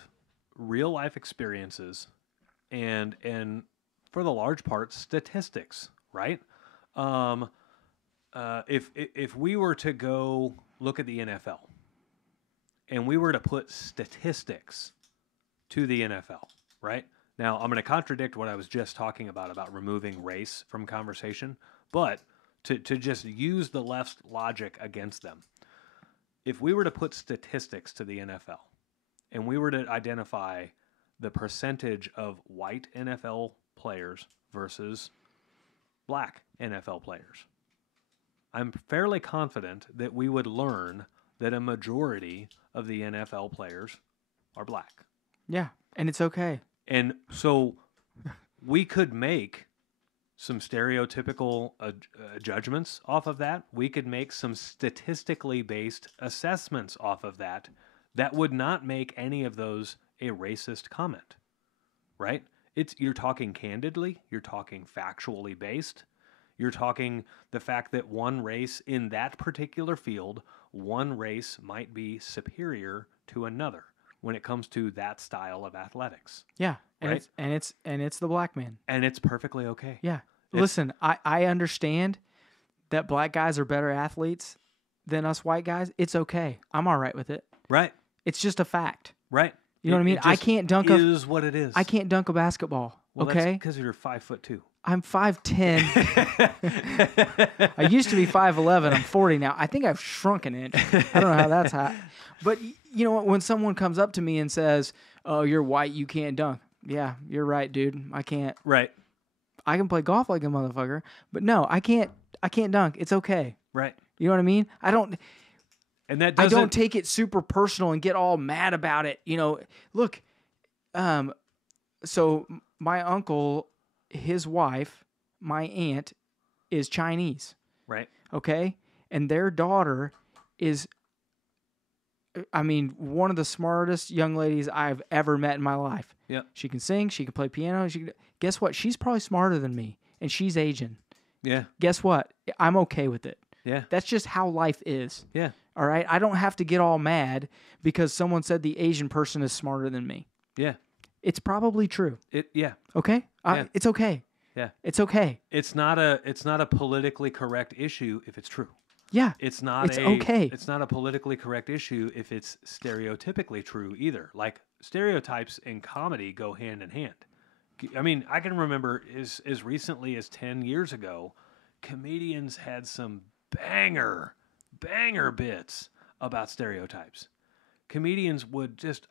real life experiences and for the large part statistics, right? If we were to go look at the NFL and we were to put statistics to the NFL, right? Now, I'm going to contradict what I was just talking about removing race from conversation, but to just use the left's logic against them. If we were to put statistics to the NFL and we were to identify the percentage of white NFL players versus black NFL players, I'm fairly confident that we would learn that a majority of the NFL players are black. Yeah, and it's okay. And so we could make some stereotypical judgments off of that. We could make some statistically based assessments off of that would not make any of those a racist comment, right? You're talking candidly, you're talking factually based, you're talking the fact that one race in that particular field, one race might be superior to another when it comes to that style of athletics. Yeah, and right? it's the black man. And it's perfectly okay. Yeah. Listen, I understand that black guys are better athletes than us white guys. It's okay. I'm all right with it. Right. It's just a fact. Right. You know what I mean? I can't dunk it is what it is. I can't dunk a basketball. Well, okay? That's because you're 5'2". I'm 5'10". I used to be 5'11". I'm 40 now. I think I've shrunk an inch. I don't know how that's hot. But you know what? When someone comes up to me and says, "Oh, you're white, you can't dunk." Yeah, you're right, dude. I can't. Right. I can play golf like a motherfucker, but no, I can't dunk. It's okay. Right. You know what I mean? I don't take it super personal and get all mad about it. You know, look, so my uncle, his wife, my aunt, is Chinese. Right. Okay? And their daughter is, one of the smartest young ladies I've ever met in my life. Yeah. She can sing. She can play piano. Guess what? She's probably smarter than me, and she's Asian. Yeah. Guess what? I'm okay with it. Yeah. That's just how life is. Yeah. All right? I don't have to get all mad because someone said the Asian person is smarter than me. Yeah. It's probably true. Yeah. Okay? Yeah. It's okay. Yeah. It's okay. It's not a politically correct issue if it's true. Yeah. It's not okay. It's not a politically correct issue if it's stereotypically true either. Like stereotypes in comedy go hand in hand. I mean, I can remember as recently as 10 years ago, comedians had some banger bits about stereotypes. Comedians would just,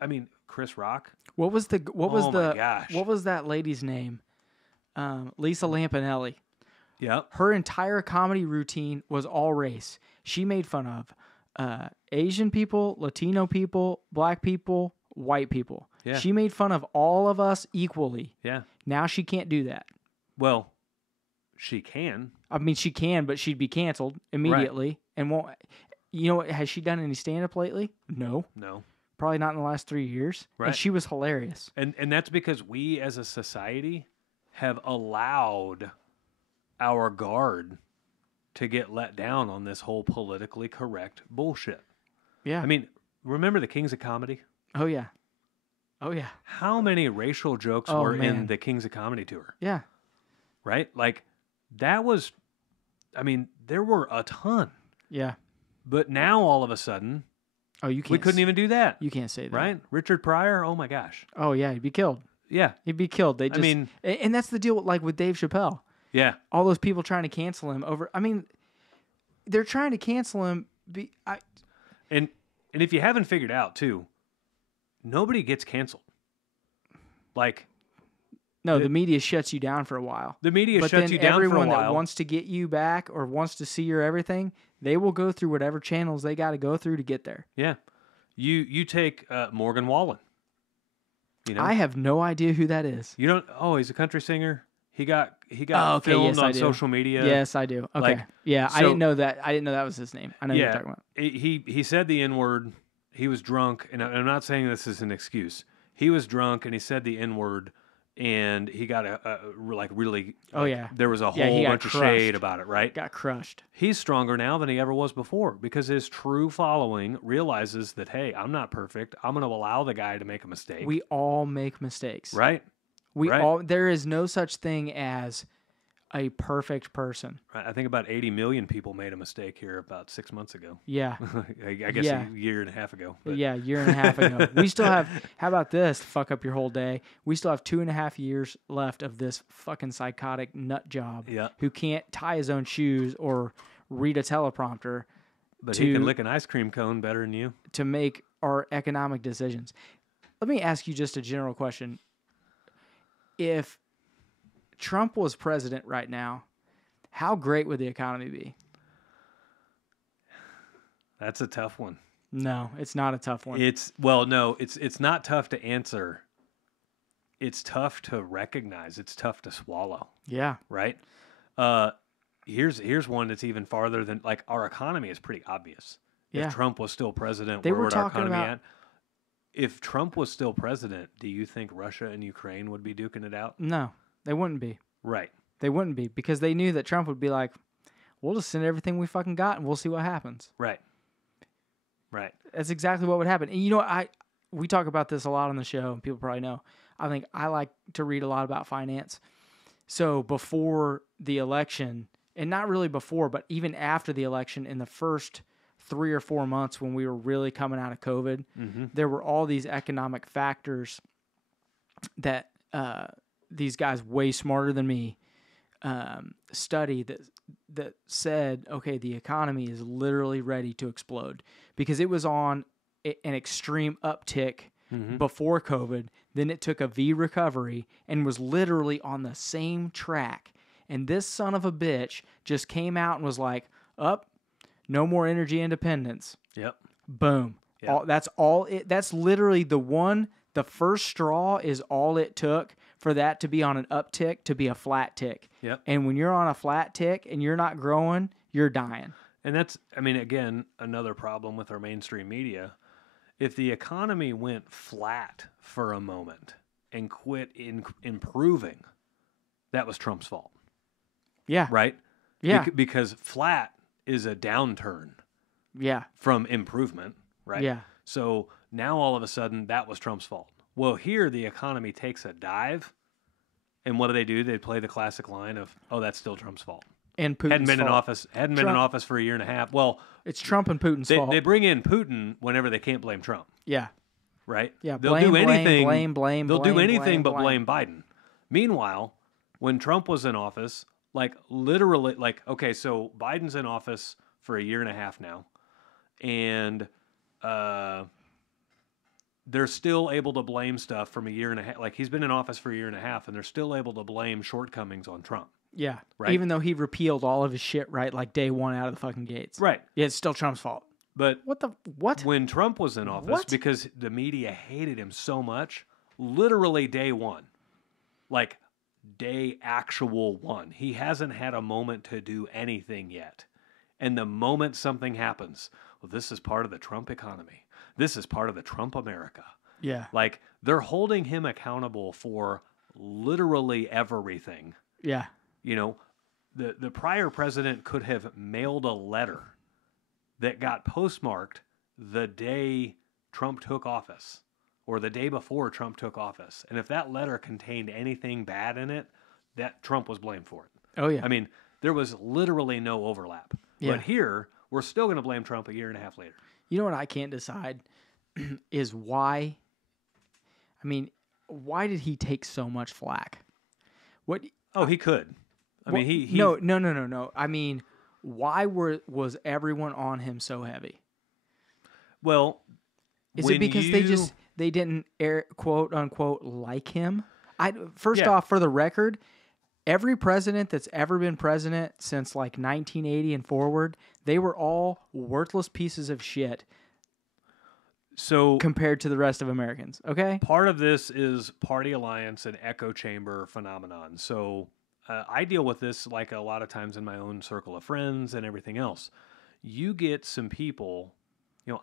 Chris Rock. What was my gosh. What was that lady's name? Lisa Lampanelli. Yep. Her entire comedy routine was all race. She made fun of Asian people, Latino people, black people, white people. Yeah. She made fun of all of us equally. Yeah. Now she can't do that. Well, she can. She can, but she'd be canceled immediately. Right. And won't. You know, has she done any stand-up lately? No. Probably not in the last 3 years. Right. And she was hilarious. And that's because we as a society have allowed our guard to get let down on this whole politically correct bullshit. Yeah. Remember the Kings of Comedy? Oh, yeah. How many racial jokes were in the Kings of Comedy tour? Yeah. Right? Like, that was, there were a ton. Yeah. But now, all of a sudden, we couldn't even do that. You can't say that. Right? Richard Pryor, oh my gosh. Oh, yeah, he'd be killed. Yeah. He'd be killed. And that's the deal with Dave Chappelle. Yeah. All those people trying to cancel him over, they're trying to cancel him. And if you haven't figured out, too, nobody gets canceled. Like, no, the media shuts you down for a while. The media shuts you down for a while. Everyone that wants to get you back or wants to see your everything, they will go through whatever channels they got to go through to get there. Yeah. You take Morgan Wallen. You know? I have no idea who that is. You don't? Oh, he's a country singer. He got filmed on social media. Yes, I do. Okay. I didn't know that. I didn't know that was his name. I know who you're talking about. He said the N-word. He was drunk, and I'm not saying this is an excuse. He was drunk, and he said the N-word, and he got really. Oh yeah. There was a whole bunch of shade about it, right? Got crushed. He's stronger now than he ever was before because his true following realizes that, hey, I'm not perfect. I'm going to allow the guy to make a mistake. We all make mistakes, right? There is no such thing as a perfect person. Right. I think about 80 million people made a mistake here about 6 months ago. Yeah. I guess a year and a half ago. But. Yeah, a year and a half ago. We still have, how about this to fuck up your whole day? We still have 2.5 years left of this fucking psychotic nut job who can't tie his own shoes or read a teleprompter. But he can lick an ice cream cone better than you. To make our economic decisions. Let me ask you just a general question. If Trump was president right now, how great would the economy be? That's a tough one. No, it's not a tough one. No, it's not tough to answer. It's tough to recognize. It's tough to swallow. Yeah. Right? Here's one that's even farther than, like, our economy is pretty obvious. Yeah. If Trump was still president, They where were would our talking economy about- at? If Trump was still president, do you think Russia and Ukraine would be duking it out? No, they wouldn't be. Right. They wouldn't be because they knew that Trump would be like, we'll just send everything we fucking got and we'll see what happens. Right. Right. That's exactly what would happen. And you know, we talk about this a lot on the show, and people probably know. I think I like to read a lot about finance. So before the election, and not really before, but even after the election, in the first 3 or 4 months when we were really coming out of COVID, there were all these economic factors that these guys way smarter than me study that said, okay, the economy is literally ready to explode because it was on an extreme uptick before COVID. Then it took a V recovery and was literally on the same track. And this son of a bitch just came out and was like, no more energy independence. Yep. Boom. Yep. That's literally the first straw is all it took for that to be on an uptick to be a flat tick. Yep. And when you're on a flat tick and you're not growing, you're dying. And that's, I mean, again, another problem with our mainstream media. If the economy went flat for a moment and quit improving, that was Trump's fault. Yeah. Right? Yeah. Because flat is a downturn. Yeah. From improvement, right? Yeah. So now all of a sudden that was Trump's fault. Well, here the economy takes a dive, and what do? They play the classic line of, "Oh, that's still Trump's fault." And Putin's hadn't been fault. in office for a year and a half. Well, it's Trump and Putin's fault. They bring in Putin whenever they can't blame Trump. Yeah. Right? Yeah. They'll do anything. Blame. They'll do anything but blame Biden. Meanwhile, when Trump was in office, like literally, like, okay, so Biden's in office for a year and a half now, and they're still able to blame stuff from a year and a half. Like, he's been in office for a year and a half, and they're still able to blame shortcomings on Trump. Yeah. Right. Even though he repealed all of his shit, right? Like day one out of the fucking gates. Right. Yeah, it's still Trump's fault. But what? When Trump was in office, because the media hated him so much, literally day one, like day actual one, he hasn't had a moment to do anything yet. And the moment something happens, well, this is part of the Trump economy. This is part of the Trump America. Yeah. Like, they're holding him accountable for literally everything. Yeah. You know, the prior president could have mailed a letter that got postmarked the day Trump took office or the day before Trump took office. And if that letter contained anything bad in it, that Trump was blamed for it. Oh, yeah. I mean, there was literally no overlap. Yeah. But here, we're still going to blame Trump a year and a half later. You know what I can't decide is why. I mean, why did he take so much flack? What? Oh, he could. I mean, he No. I mean, why was everyone on him so heavy? Well, is it because they didn't quote unquote like him? First off, for the record, every president that's ever been president since like 1980 and forward, they were all worthless pieces of shit. So compared to the rest of Americans, okay? Part of this is party alliance and echo chamber phenomenon. So I deal with this like a lot of times in my own circle of friends and everything else. You get some people, you know,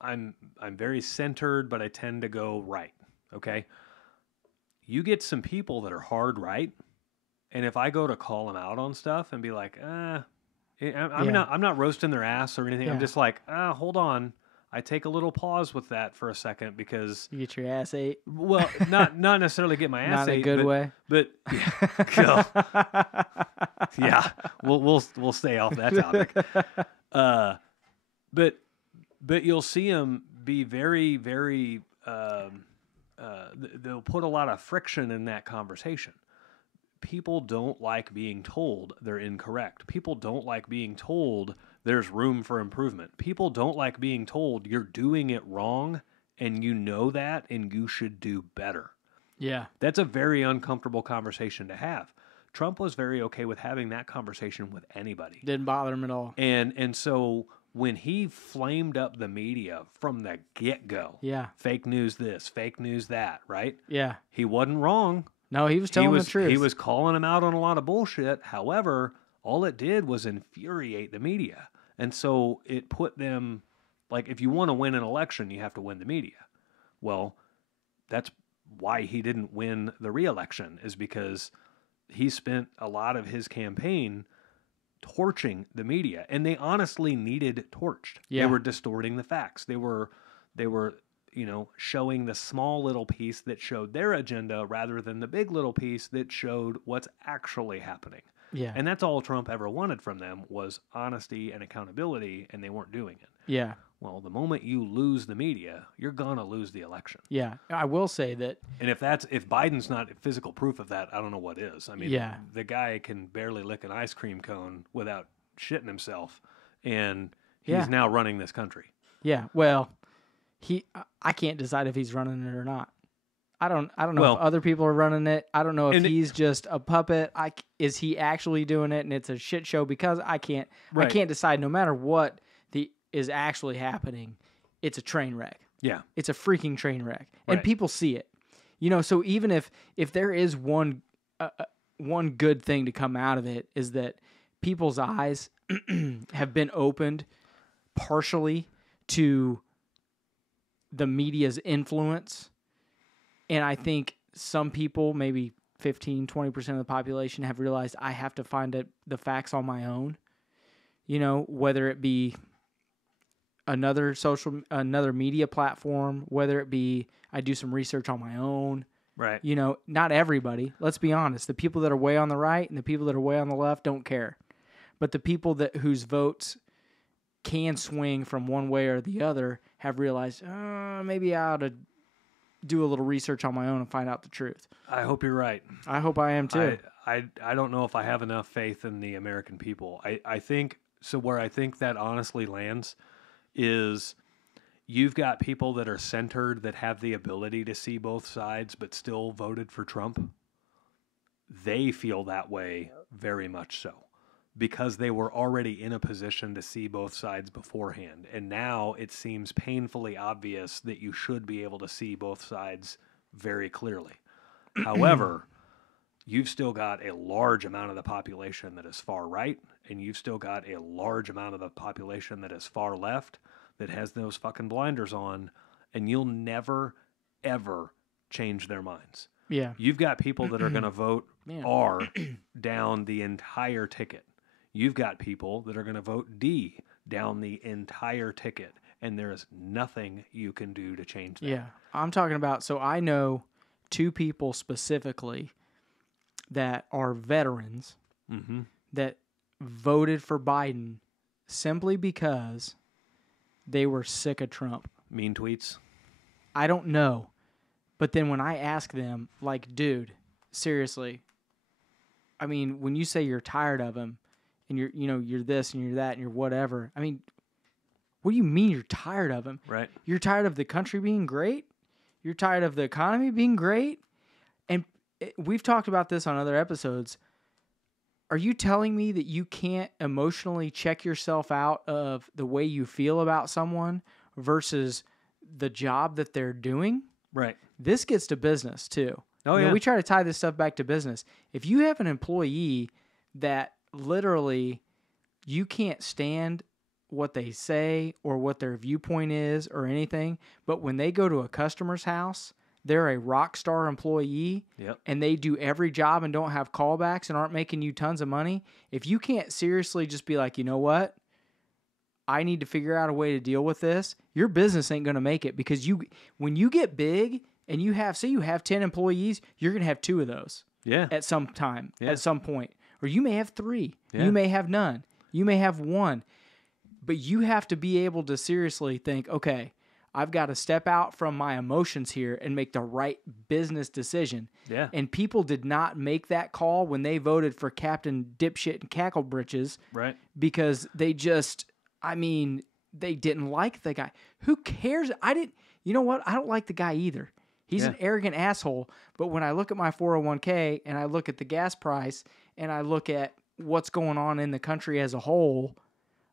I'm very centered, but I tend to go right. Okay. You get some people that are hard right. And if I go to call them out on stuff and be like, I'm not roasting their ass or anything. Yeah. I'm just like, hold on. I take a little pause with that for a second because you get your ass ate. Well, not necessarily get my ass ate. Not in a good way. But yeah, we'll stay off that topic. But you'll see them be very, very. They'll put a lot of friction in that conversation. People don't like being told they're incorrect. People don't like being told there's room for improvement. People don't like being told you're doing it wrong and you know that and you should do better. Yeah. That's a very uncomfortable conversation to have. Trump was very okay with having that conversation with anybody. Didn't bother him at all. And so when he flamed up the media from the get-go. Yeah. Fake news this, fake news that, right? Yeah. He wasn't wrong. No, he was telling the truth. He was calling him out on a lot of bullshit. However, all it did was infuriate the media. And so it put them, like, if you want to win an election, you have to win the media. Well, that's why he didn't win the re-election, is because he spent a lot of his campaign torching the media, and they honestly needed torched. Yeah. They were distorting the facts. They were, showing the small little piece that showed their agenda rather than the big little piece that showed what's actually happening. Yeah. And that's all Trump ever wanted from them, was honesty and accountability, and they weren't doing it. Yeah. Well, the moment you lose the media, you're gonna lose the election. Yeah. I will say that. And if Biden's not physical proof of that, I don't know what is. I mean, Yeah. the guy can barely lick an ice cream cone without shitting himself, and he's now running this country. Yeah. Well, I can't decide if he's running it or not. I don't know if other people are running it. I don't know if he's just a puppet. Is he actually doing it and it's a shit show? Because I can't decide. No matter what is actually happening, it's a train wreck. Yeah. It's a freaking train wreck. And people see it. So even if there is one good thing to come out of it, is that people's eyes have been opened partially to the media's influence. And I think some people, maybe 15, 20% of the population, have realized I have to find the facts on my own. Whether it be another media platform, whether it be I do some research on my own. Right. Not everybody. Let's be honest. The people that are way on the right and the people that are way on the left don't care. But the people whose votes can swing from one way or the other have realized, maybe I ought to do a little research on my own and find out the truth. I hope you're right. I hope I am too. I don't know if I have enough faith in the American people. I think, so where I think that honestly lands is you've got people that are centered that have the ability to see both sides but still voted for Trump. They feel that way very much so, because they were already in a position to see both sides beforehand. And now it seems painfully obvious that you should be able to see both sides very clearly. However, you've still got a large amount of the population that is far right, and you've still got a large amount of the population that is far left that has those fucking blinders on, and you'll never, ever change their minds. Yeah. You've got people that are going to vote R down the entire ticket. You've got people that are going to vote D down the entire ticket, and there is nothing you can do to change that. Yeah. I'm talking about, so I know two people specifically that are veterans that voted for Biden simply because they were sick of Trump. Mean tweets? I don't know. But then when I ask them, like, dude, seriously, I mean, when you say you're tired of him and you're this and you're that and you're whatever, I mean, what do you mean you're tired of him? Right. You're tired of the country being great? You're tired of the economy being great? And we've talked about this on other episodes. Are you telling me that you can't emotionally check yourself out of the way you feel about someone versus the job that they're doing? Right. This gets to business too. Oh, yeah. We try to tie this stuff back to business. If you have an employee that literally you can't stand what they say or what their viewpoint is or anything, but when they go to a customer's house, they're a rock star employee, and they do every job and don't have callbacks and aren't making you tons of money. If you can't seriously just be like, you know what? I need to figure out a way to deal with this. Your business ain't going to make it, because when you get big and you have 10 employees, you're going to have 2 of those at some time, at some point. Or you may have 3. Yeah. You may have none. You may have 1. But you have to be able to seriously think, okay, I've got to step out from my emotions here and make the right business decision. Yeah. And people did not make that call when they voted for Captain Dipshit and Cacklebritches. Right. Because they didn't like the guy. Who cares? You know what? I don't like the guy either. He's an arrogant asshole. But when I look at my 401k and I look at the gas price and I look at what's going on in the country as a whole,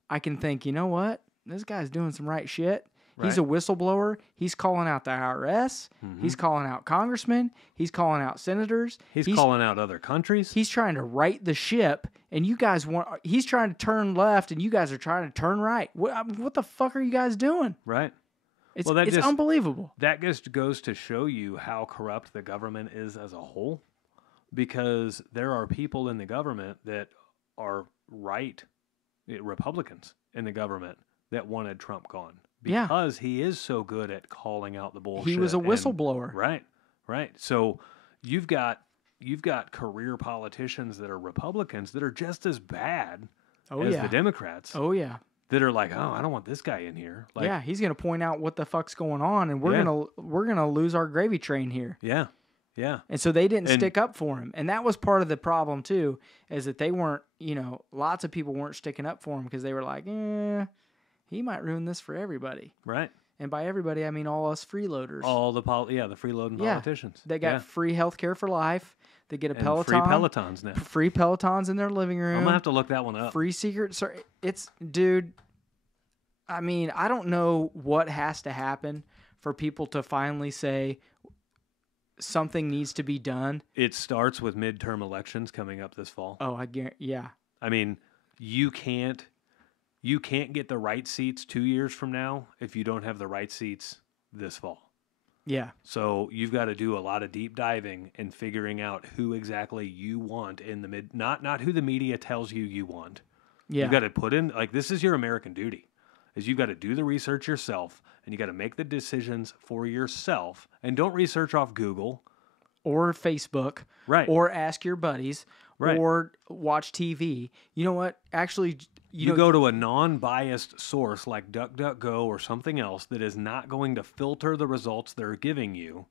I can think, you know what? this guy's doing some right shit. He's Right. a whistleblower. He's calling out the IRS. He's calling out congressmen. He's calling out senators. He's calling out other countries. He's trying to right the ship, and you guys he's trying to turn left, and you guys are trying to turn right. What the fuck are you guys doing? Right. It's unbelievable. That just goes to show you how corrupt the government is as a whole, because there are people in the government that are Republicans in the government that wanted Trump gone because he is so good at calling out the bullshit. He was a whistleblower. Right. So you've got career politicians that are Republicans that are just as bad as the Democrats. Oh yeah. That are like, oh, I don't want this guy in here. Like, he's gonna point out what the fuck's going on, and we're gonna lose our gravy train here. Yeah. And so they didn't stick up for him, and that was part of the problem too, is that they weren't, lots of people weren't sticking up for him because they were like, he might ruin this for everybody. Right. And by everybody, I mean all us freeloaders. All the freeloading politicians. They got free health care for life. They get a Peloton. Free Pelotons now. Free Pelotons in their living room. I'm gonna have to look that one up. Free secret. Dude. I mean, I don't know what has to happen for people to finally say something needs to be done. It starts with midterm elections coming up this fall. Oh, I guarantee. Yeah. I mean, you can't get the right seats 2 years from now if you don't have the right seats this fall. Yeah. So you've got to do a lot of deep diving and figuring out who exactly you want in the not who the media tells you want. Yeah. You've got to put in, like, this is your American duty, is you've got to do the research yourself, and you got to make the decisions for yourself, and don't research off Google or Facebook, right? Or ask your buddies, right? Or watch TV. You know what? Actually, you go to a non-biased source like DuckDuckGo or something else that is not going to filter the results they're giving you,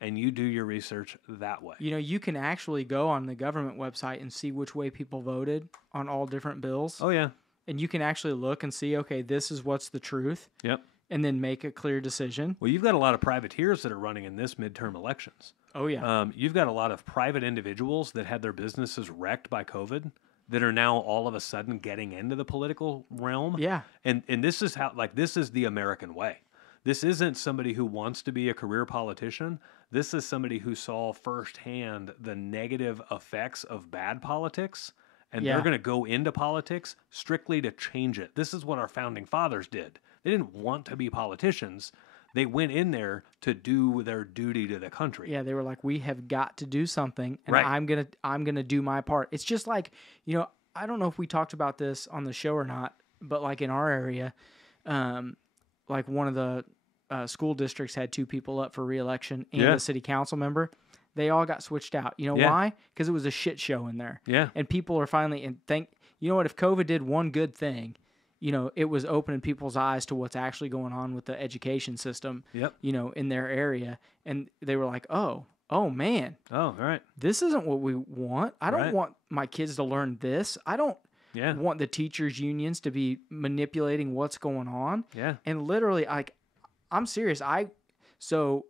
and you do your research that way. You can actually go on the government website and see which way people voted on all different bills. Oh, yeah. And you can actually look and see, okay, this is what's the truth. Yep. And then make a clear decision. Well, you've got a lot of privateers that are running in this midterm elections. Oh, yeah. You've got a lot of private individuals that had their businesses wrecked by COVID that are now all of a sudden getting into the political realm. Yeah. And this is this is the American way. This isn't somebody who wants to be a career politician. This is somebody who saw firsthand the negative effects of bad politics, and they're going to go into politics strictly to change it. This is what our founding fathers did. They didn't want to be politicians. They went in there to do their duty to the country. Yeah, they were like, we have got to do something, and right. I'm gonna do my part. It's just like, I don't know if we talked about this on the show or not, but like in our area, like one of the school districts had 2 people up for re-election and a city council member. They all got switched out. You know why? Because it was a shit show in there. Yeah. And people are finally you know what? If COVID did one good thing, it was opening people's eyes to what's actually going on with the education system. Yep. In their area, and they were like, oh man. Oh, all right. This isn't what we want. I don't want my kids to learn this. I don't want the teachers' unions to be manipulating what's going on. Yeah. And literally, I'm serious. So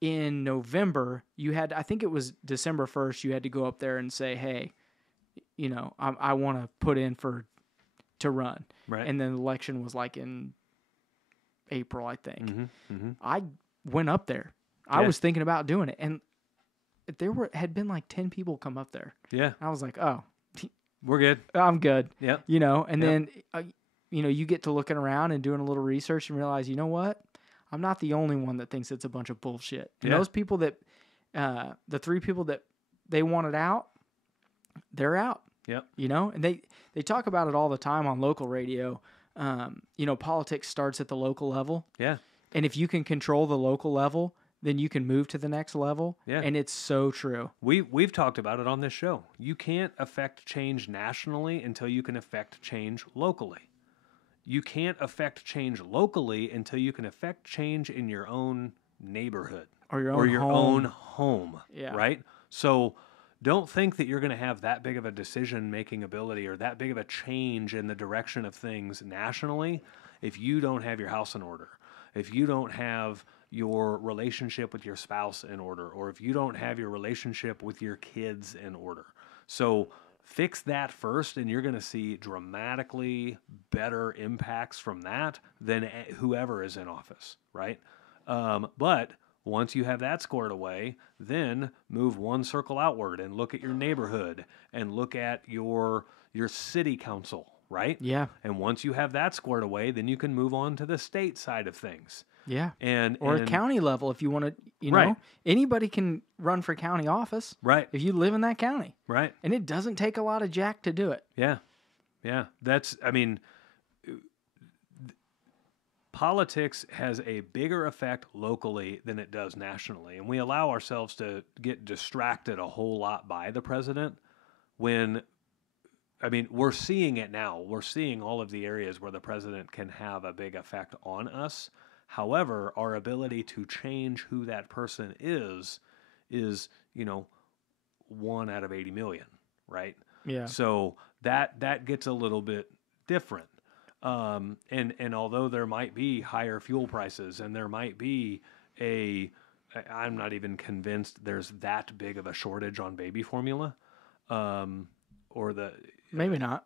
in November, I think it was December 1st, you had to go up there and say, hey, I want to put in to run. Right. And then the election was like in April, I think. Mm-hmm. Mm-hmm. I went up there. I was thinking about doing it. And had been like 10 people come up there. Yeah. I was like, oh, we're good. I'm good. Yeah. And then, you get to looking around and doing a little research and realize, you know what? I'm not the only one that thinks it's a bunch of bullshit. And those people that, the 3 people that they wanted out, they're out. Yep. And they talk about it all the time on local radio. Politics starts at the local level. Yeah. And if you can control the local level, then you can move to the next level. Yeah. And it's so true. We've talked about it on this show. You can't affect change nationally until you can affect change locally. You can't affect change locally until you can affect change in your own neighborhood or your own home. Yeah. Right? So don't think that you're going to have that big of a decision-making ability or that big of a change in the direction of things nationally if you don't have your house in order, if you don't have your relationship with your spouse in order, or if you don't have your relationship with your kids in order. So Fix that first, and you're going to see dramatically better impacts from that than whoever is in office, right? But once you have that squared away, then move one circle outward and look at your neighborhood and look at your city council, right? Yeah. And once you have that squared away, then you can move on to the state side of things. Yeah. Or at county level, if you want to, right. anybody can run for county office. Right. If you live in that county. Right. And it doesn't take a lot of jack to do it. Yeah. Yeah. Politics has a bigger effect locally than it does nationally. And we allow ourselves to get distracted a whole lot by the president when, we're seeing it now. We're seeing all of the areas where the president can have a big effect on us. However, our ability to change who that person is, 1 out of 80 million, right? Yeah. So that gets a little bit different. And although there might be higher fuel prices and there might be I'm not even convinced there's that big of a shortage on baby formula, maybe not.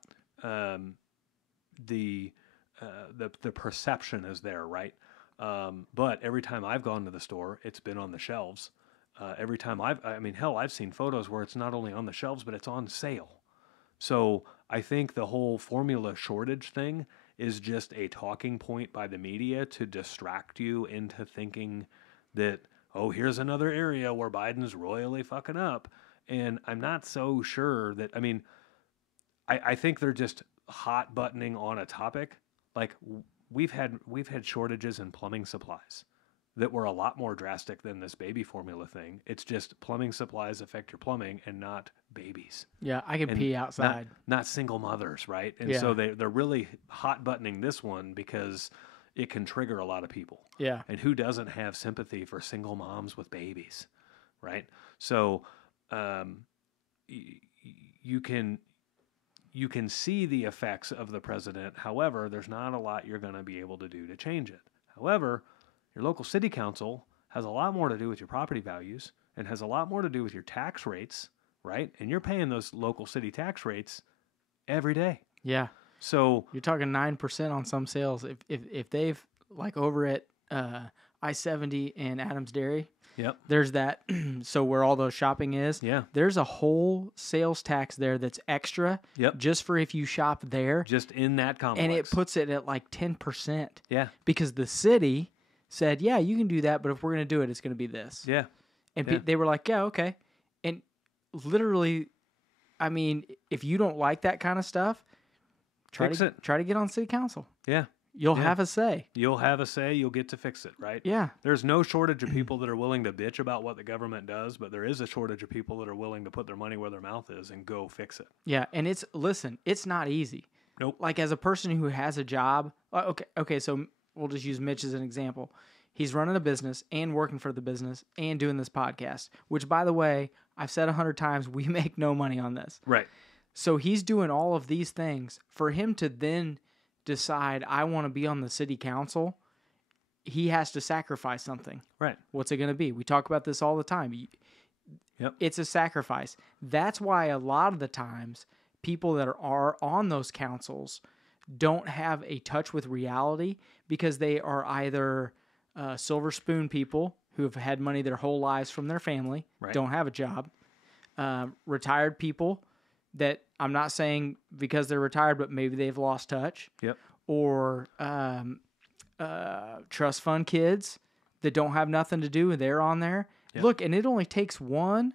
The perception is there, right? But every time I've gone to the store, it's been on the shelves. Every time I've seen photos where it's not only on the shelves, but it's on sale. So I think the whole formula shortage thing is just a talking point by the media to distract you into thinking that, oh, here's another area where Biden's royally fucking up. And I'm not so sure that, I think they're just hot buttoning on a topic. Like we've had shortages in plumbing supplies that were a lot more drastic than this baby formula thing. It's just plumbing supplies affect your plumbing and not babies. Yeah, I can pee outside. Not single mothers, right? And so they're really hot buttoning this one because it can trigger a lot of people. Yeah. And who doesn't have sympathy for single moms with babies, right? So you can see the effects of the president. However, there's not a lot you're going to be able to do to change it. However, your local city council has a lot more to do with your property values and has a lot more to do with your tax rates, right? And you're paying those local city tax rates every day. Yeah. So you're talking 9% on some sales. If they've, like over at I-70 and Adams Dairy, yep, there's that. So where all those shopping is, yeah, there's a whole sales tax there that's extra, yep, just for if you shop there, just in that complex, and it puts it at like 10%. Yeah, because the city said, yeah, you can do that, but if we're going to do it, it's going to be this. Yeah, and they were like, yeah, okay, and literally, if you don't like that kind of stuff, try to get on city council. Yeah. You'll have a say. You'll have a say. You'll get to fix it, right? Yeah. There's no shortage of people that are willing to bitch about what the government does, but there is a shortage of people that are willing to put their money where their mouth is and go fix it. Yeah, and it's not easy. Nope. Like as a person who has a job, okay, so we'll just use Mitch as an example. He's running a business and working for the business and doing this podcast, which, by the way, I've said 100 times, we make no money on this. Right. So he's doing all of these things. For him to then decide, I want to be on the city council, he has to sacrifice something. Right. What's it going to be? We talk about this all the time. Yep. It's a sacrifice. That's why a lot of the times people that are on those councils don't have a touch with reality because they are either silver spoon people who have had money their whole lives from their family, right, don't have a job, retired people that I'm not saying because they're retired, but maybe they've lost touch. Yep. Or trust fund kids that don't have nothing to do and they're on there. Yep. Look, and it only takes one.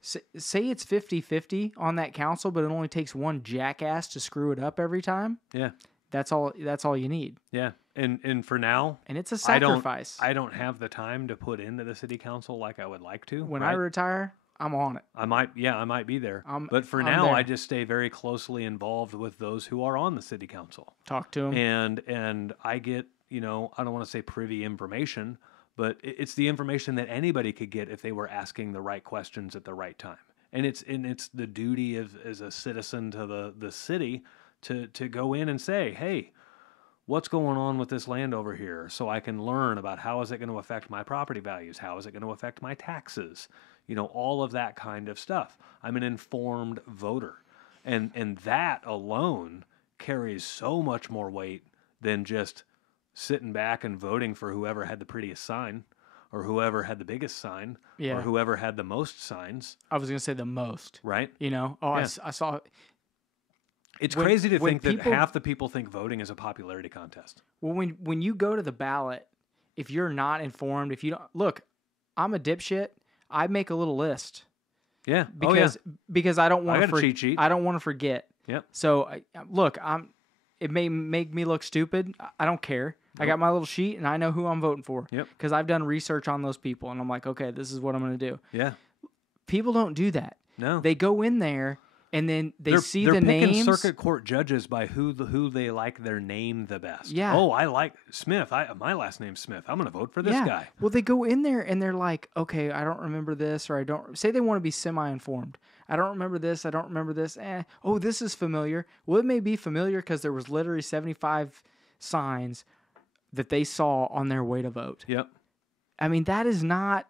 Say it's 50-50 on that council, but it only takes one jackass to screw it up every time. Yeah. That's all you need. Yeah. And for now, and it's a sacrifice. I don't have the time to put into the city council like I would like to. When I retire, I'm on it. I might be there. But for now, I just stay very closely involved with those who are on the city council. Talk to them. And I get, I don't want to say privy information, but it's the information that anybody could get if they were asking the right questions at the right time. And it's the duty as a citizen to the city to go in and say, hey, what's going on with this land over here? So I can learn about how is it going to affect my property values? How is it going to affect my taxes? All of that kind of stuff. I'm an informed voter. And that alone carries so much more weight than just sitting back and voting for whoever had the prettiest sign, or whoever had the biggest sign, Yeah. or whoever had the most signs. I was going to say the most. Right? You know? Oh, Yeah. I saw... It's When- crazy to when think that people- half the people think voting is a popularity contest. Well, when you go to the ballot, if you're not informed, if you don't... Look, I'm a dipshit. I make a little list. Yeah. Because I don't I want got a cheat sheet. I don't want to forget. Yep. So look, it may make me look stupid. I don't care. I got my little sheet and I know who I'm voting for. Yep. Because I've done research on those people and I'm like, okay, this is what I'm going to do. Yeah. People don't do that. No. They go in there and then they're picking the names. circuit court judges by who they like their name the best. Yeah. Oh, I like Smith. My last name's Smith. I'm going to vote for this guy. Well, they go in there and they're like, okay, I don't remember this, or I don't say they want to be semi-informed. I don't remember this. I don't remember this. Oh, this is familiar. Well, it may be familiar because there was literally 75 signs that they saw on their way to vote. Yep. I mean, that is not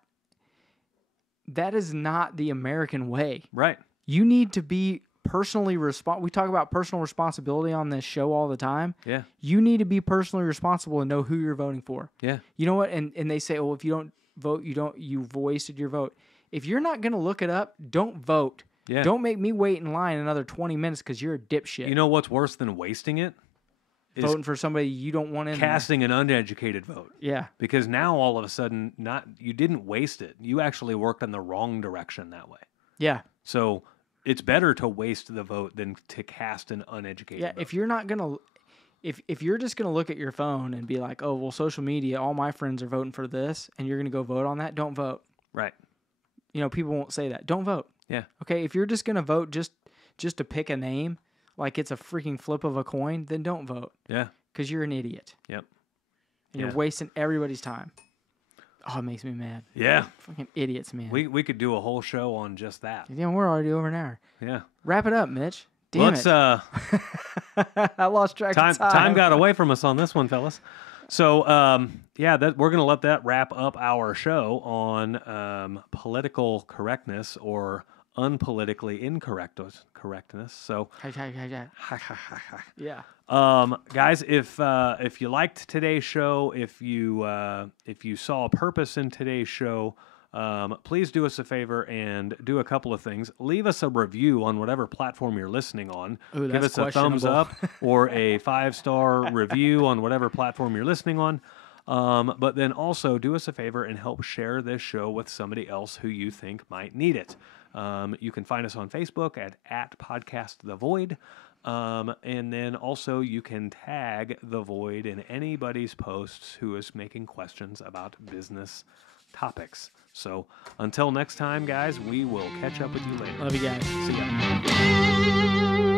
the American way. Right. You need to be personally We talk about personal responsibility on this show all the time. Yeah. You need to be personally responsible and know who you're voting for. Yeah. You know what? And they say, oh, if you don't vote, you wasted your vote. If you're not going to look it up, don't vote. Yeah. Don't make me wait in line another 20 minutes because you're a dipshit. You know what's worse than wasting it? Is voting for somebody you don't want in there. casting an uneducated vote. Yeah. Because now all of a sudden, you didn't waste it. You actually worked in the wrong direction that way. Yeah. So it's better to waste the vote than to cast an uneducated Yeah. vote. If you're not going to, if you're just going to look at your phone and be like, oh, well, social media, all my friends are voting for this, and you're going to go vote on that, don't vote. Right. You know, people won't say that. Don't vote. Yeah. Okay. If you're just going to vote just to pick a name, like it's a freaking flip of a coin, then don't vote. Yeah. Because you're an idiot. Yep. And you're wasting everybody's time. Oh, it makes me mad. Yeah. Fucking idiots, man. We could do a whole show on just that. Yeah, we're already over an hour. Yeah. Wrap it up, Mitch. Damn Let's it. I lost track of time. Time got away from us on this one, fellas. So we're gonna let that wrap up our show on political correctness or unpolitically correctness. So Yeah. guys, if you liked today's show, if you saw a purpose in today's show, please do us a favor and do a couple of things. Leave us a review on whatever platform you're listening on. Ooh, Give that's us a thumbs questionable. up or a 5-star review on whatever platform you're listening on. But then also do us a favor and help share this show with somebody else who you think might need it. You can find us on Facebook at Podcast The Void. And then also you can tag The Void in anybody's posts who is making questions about business topics. So until next time, guys, we will catch up with you later. Love you guys. See ya.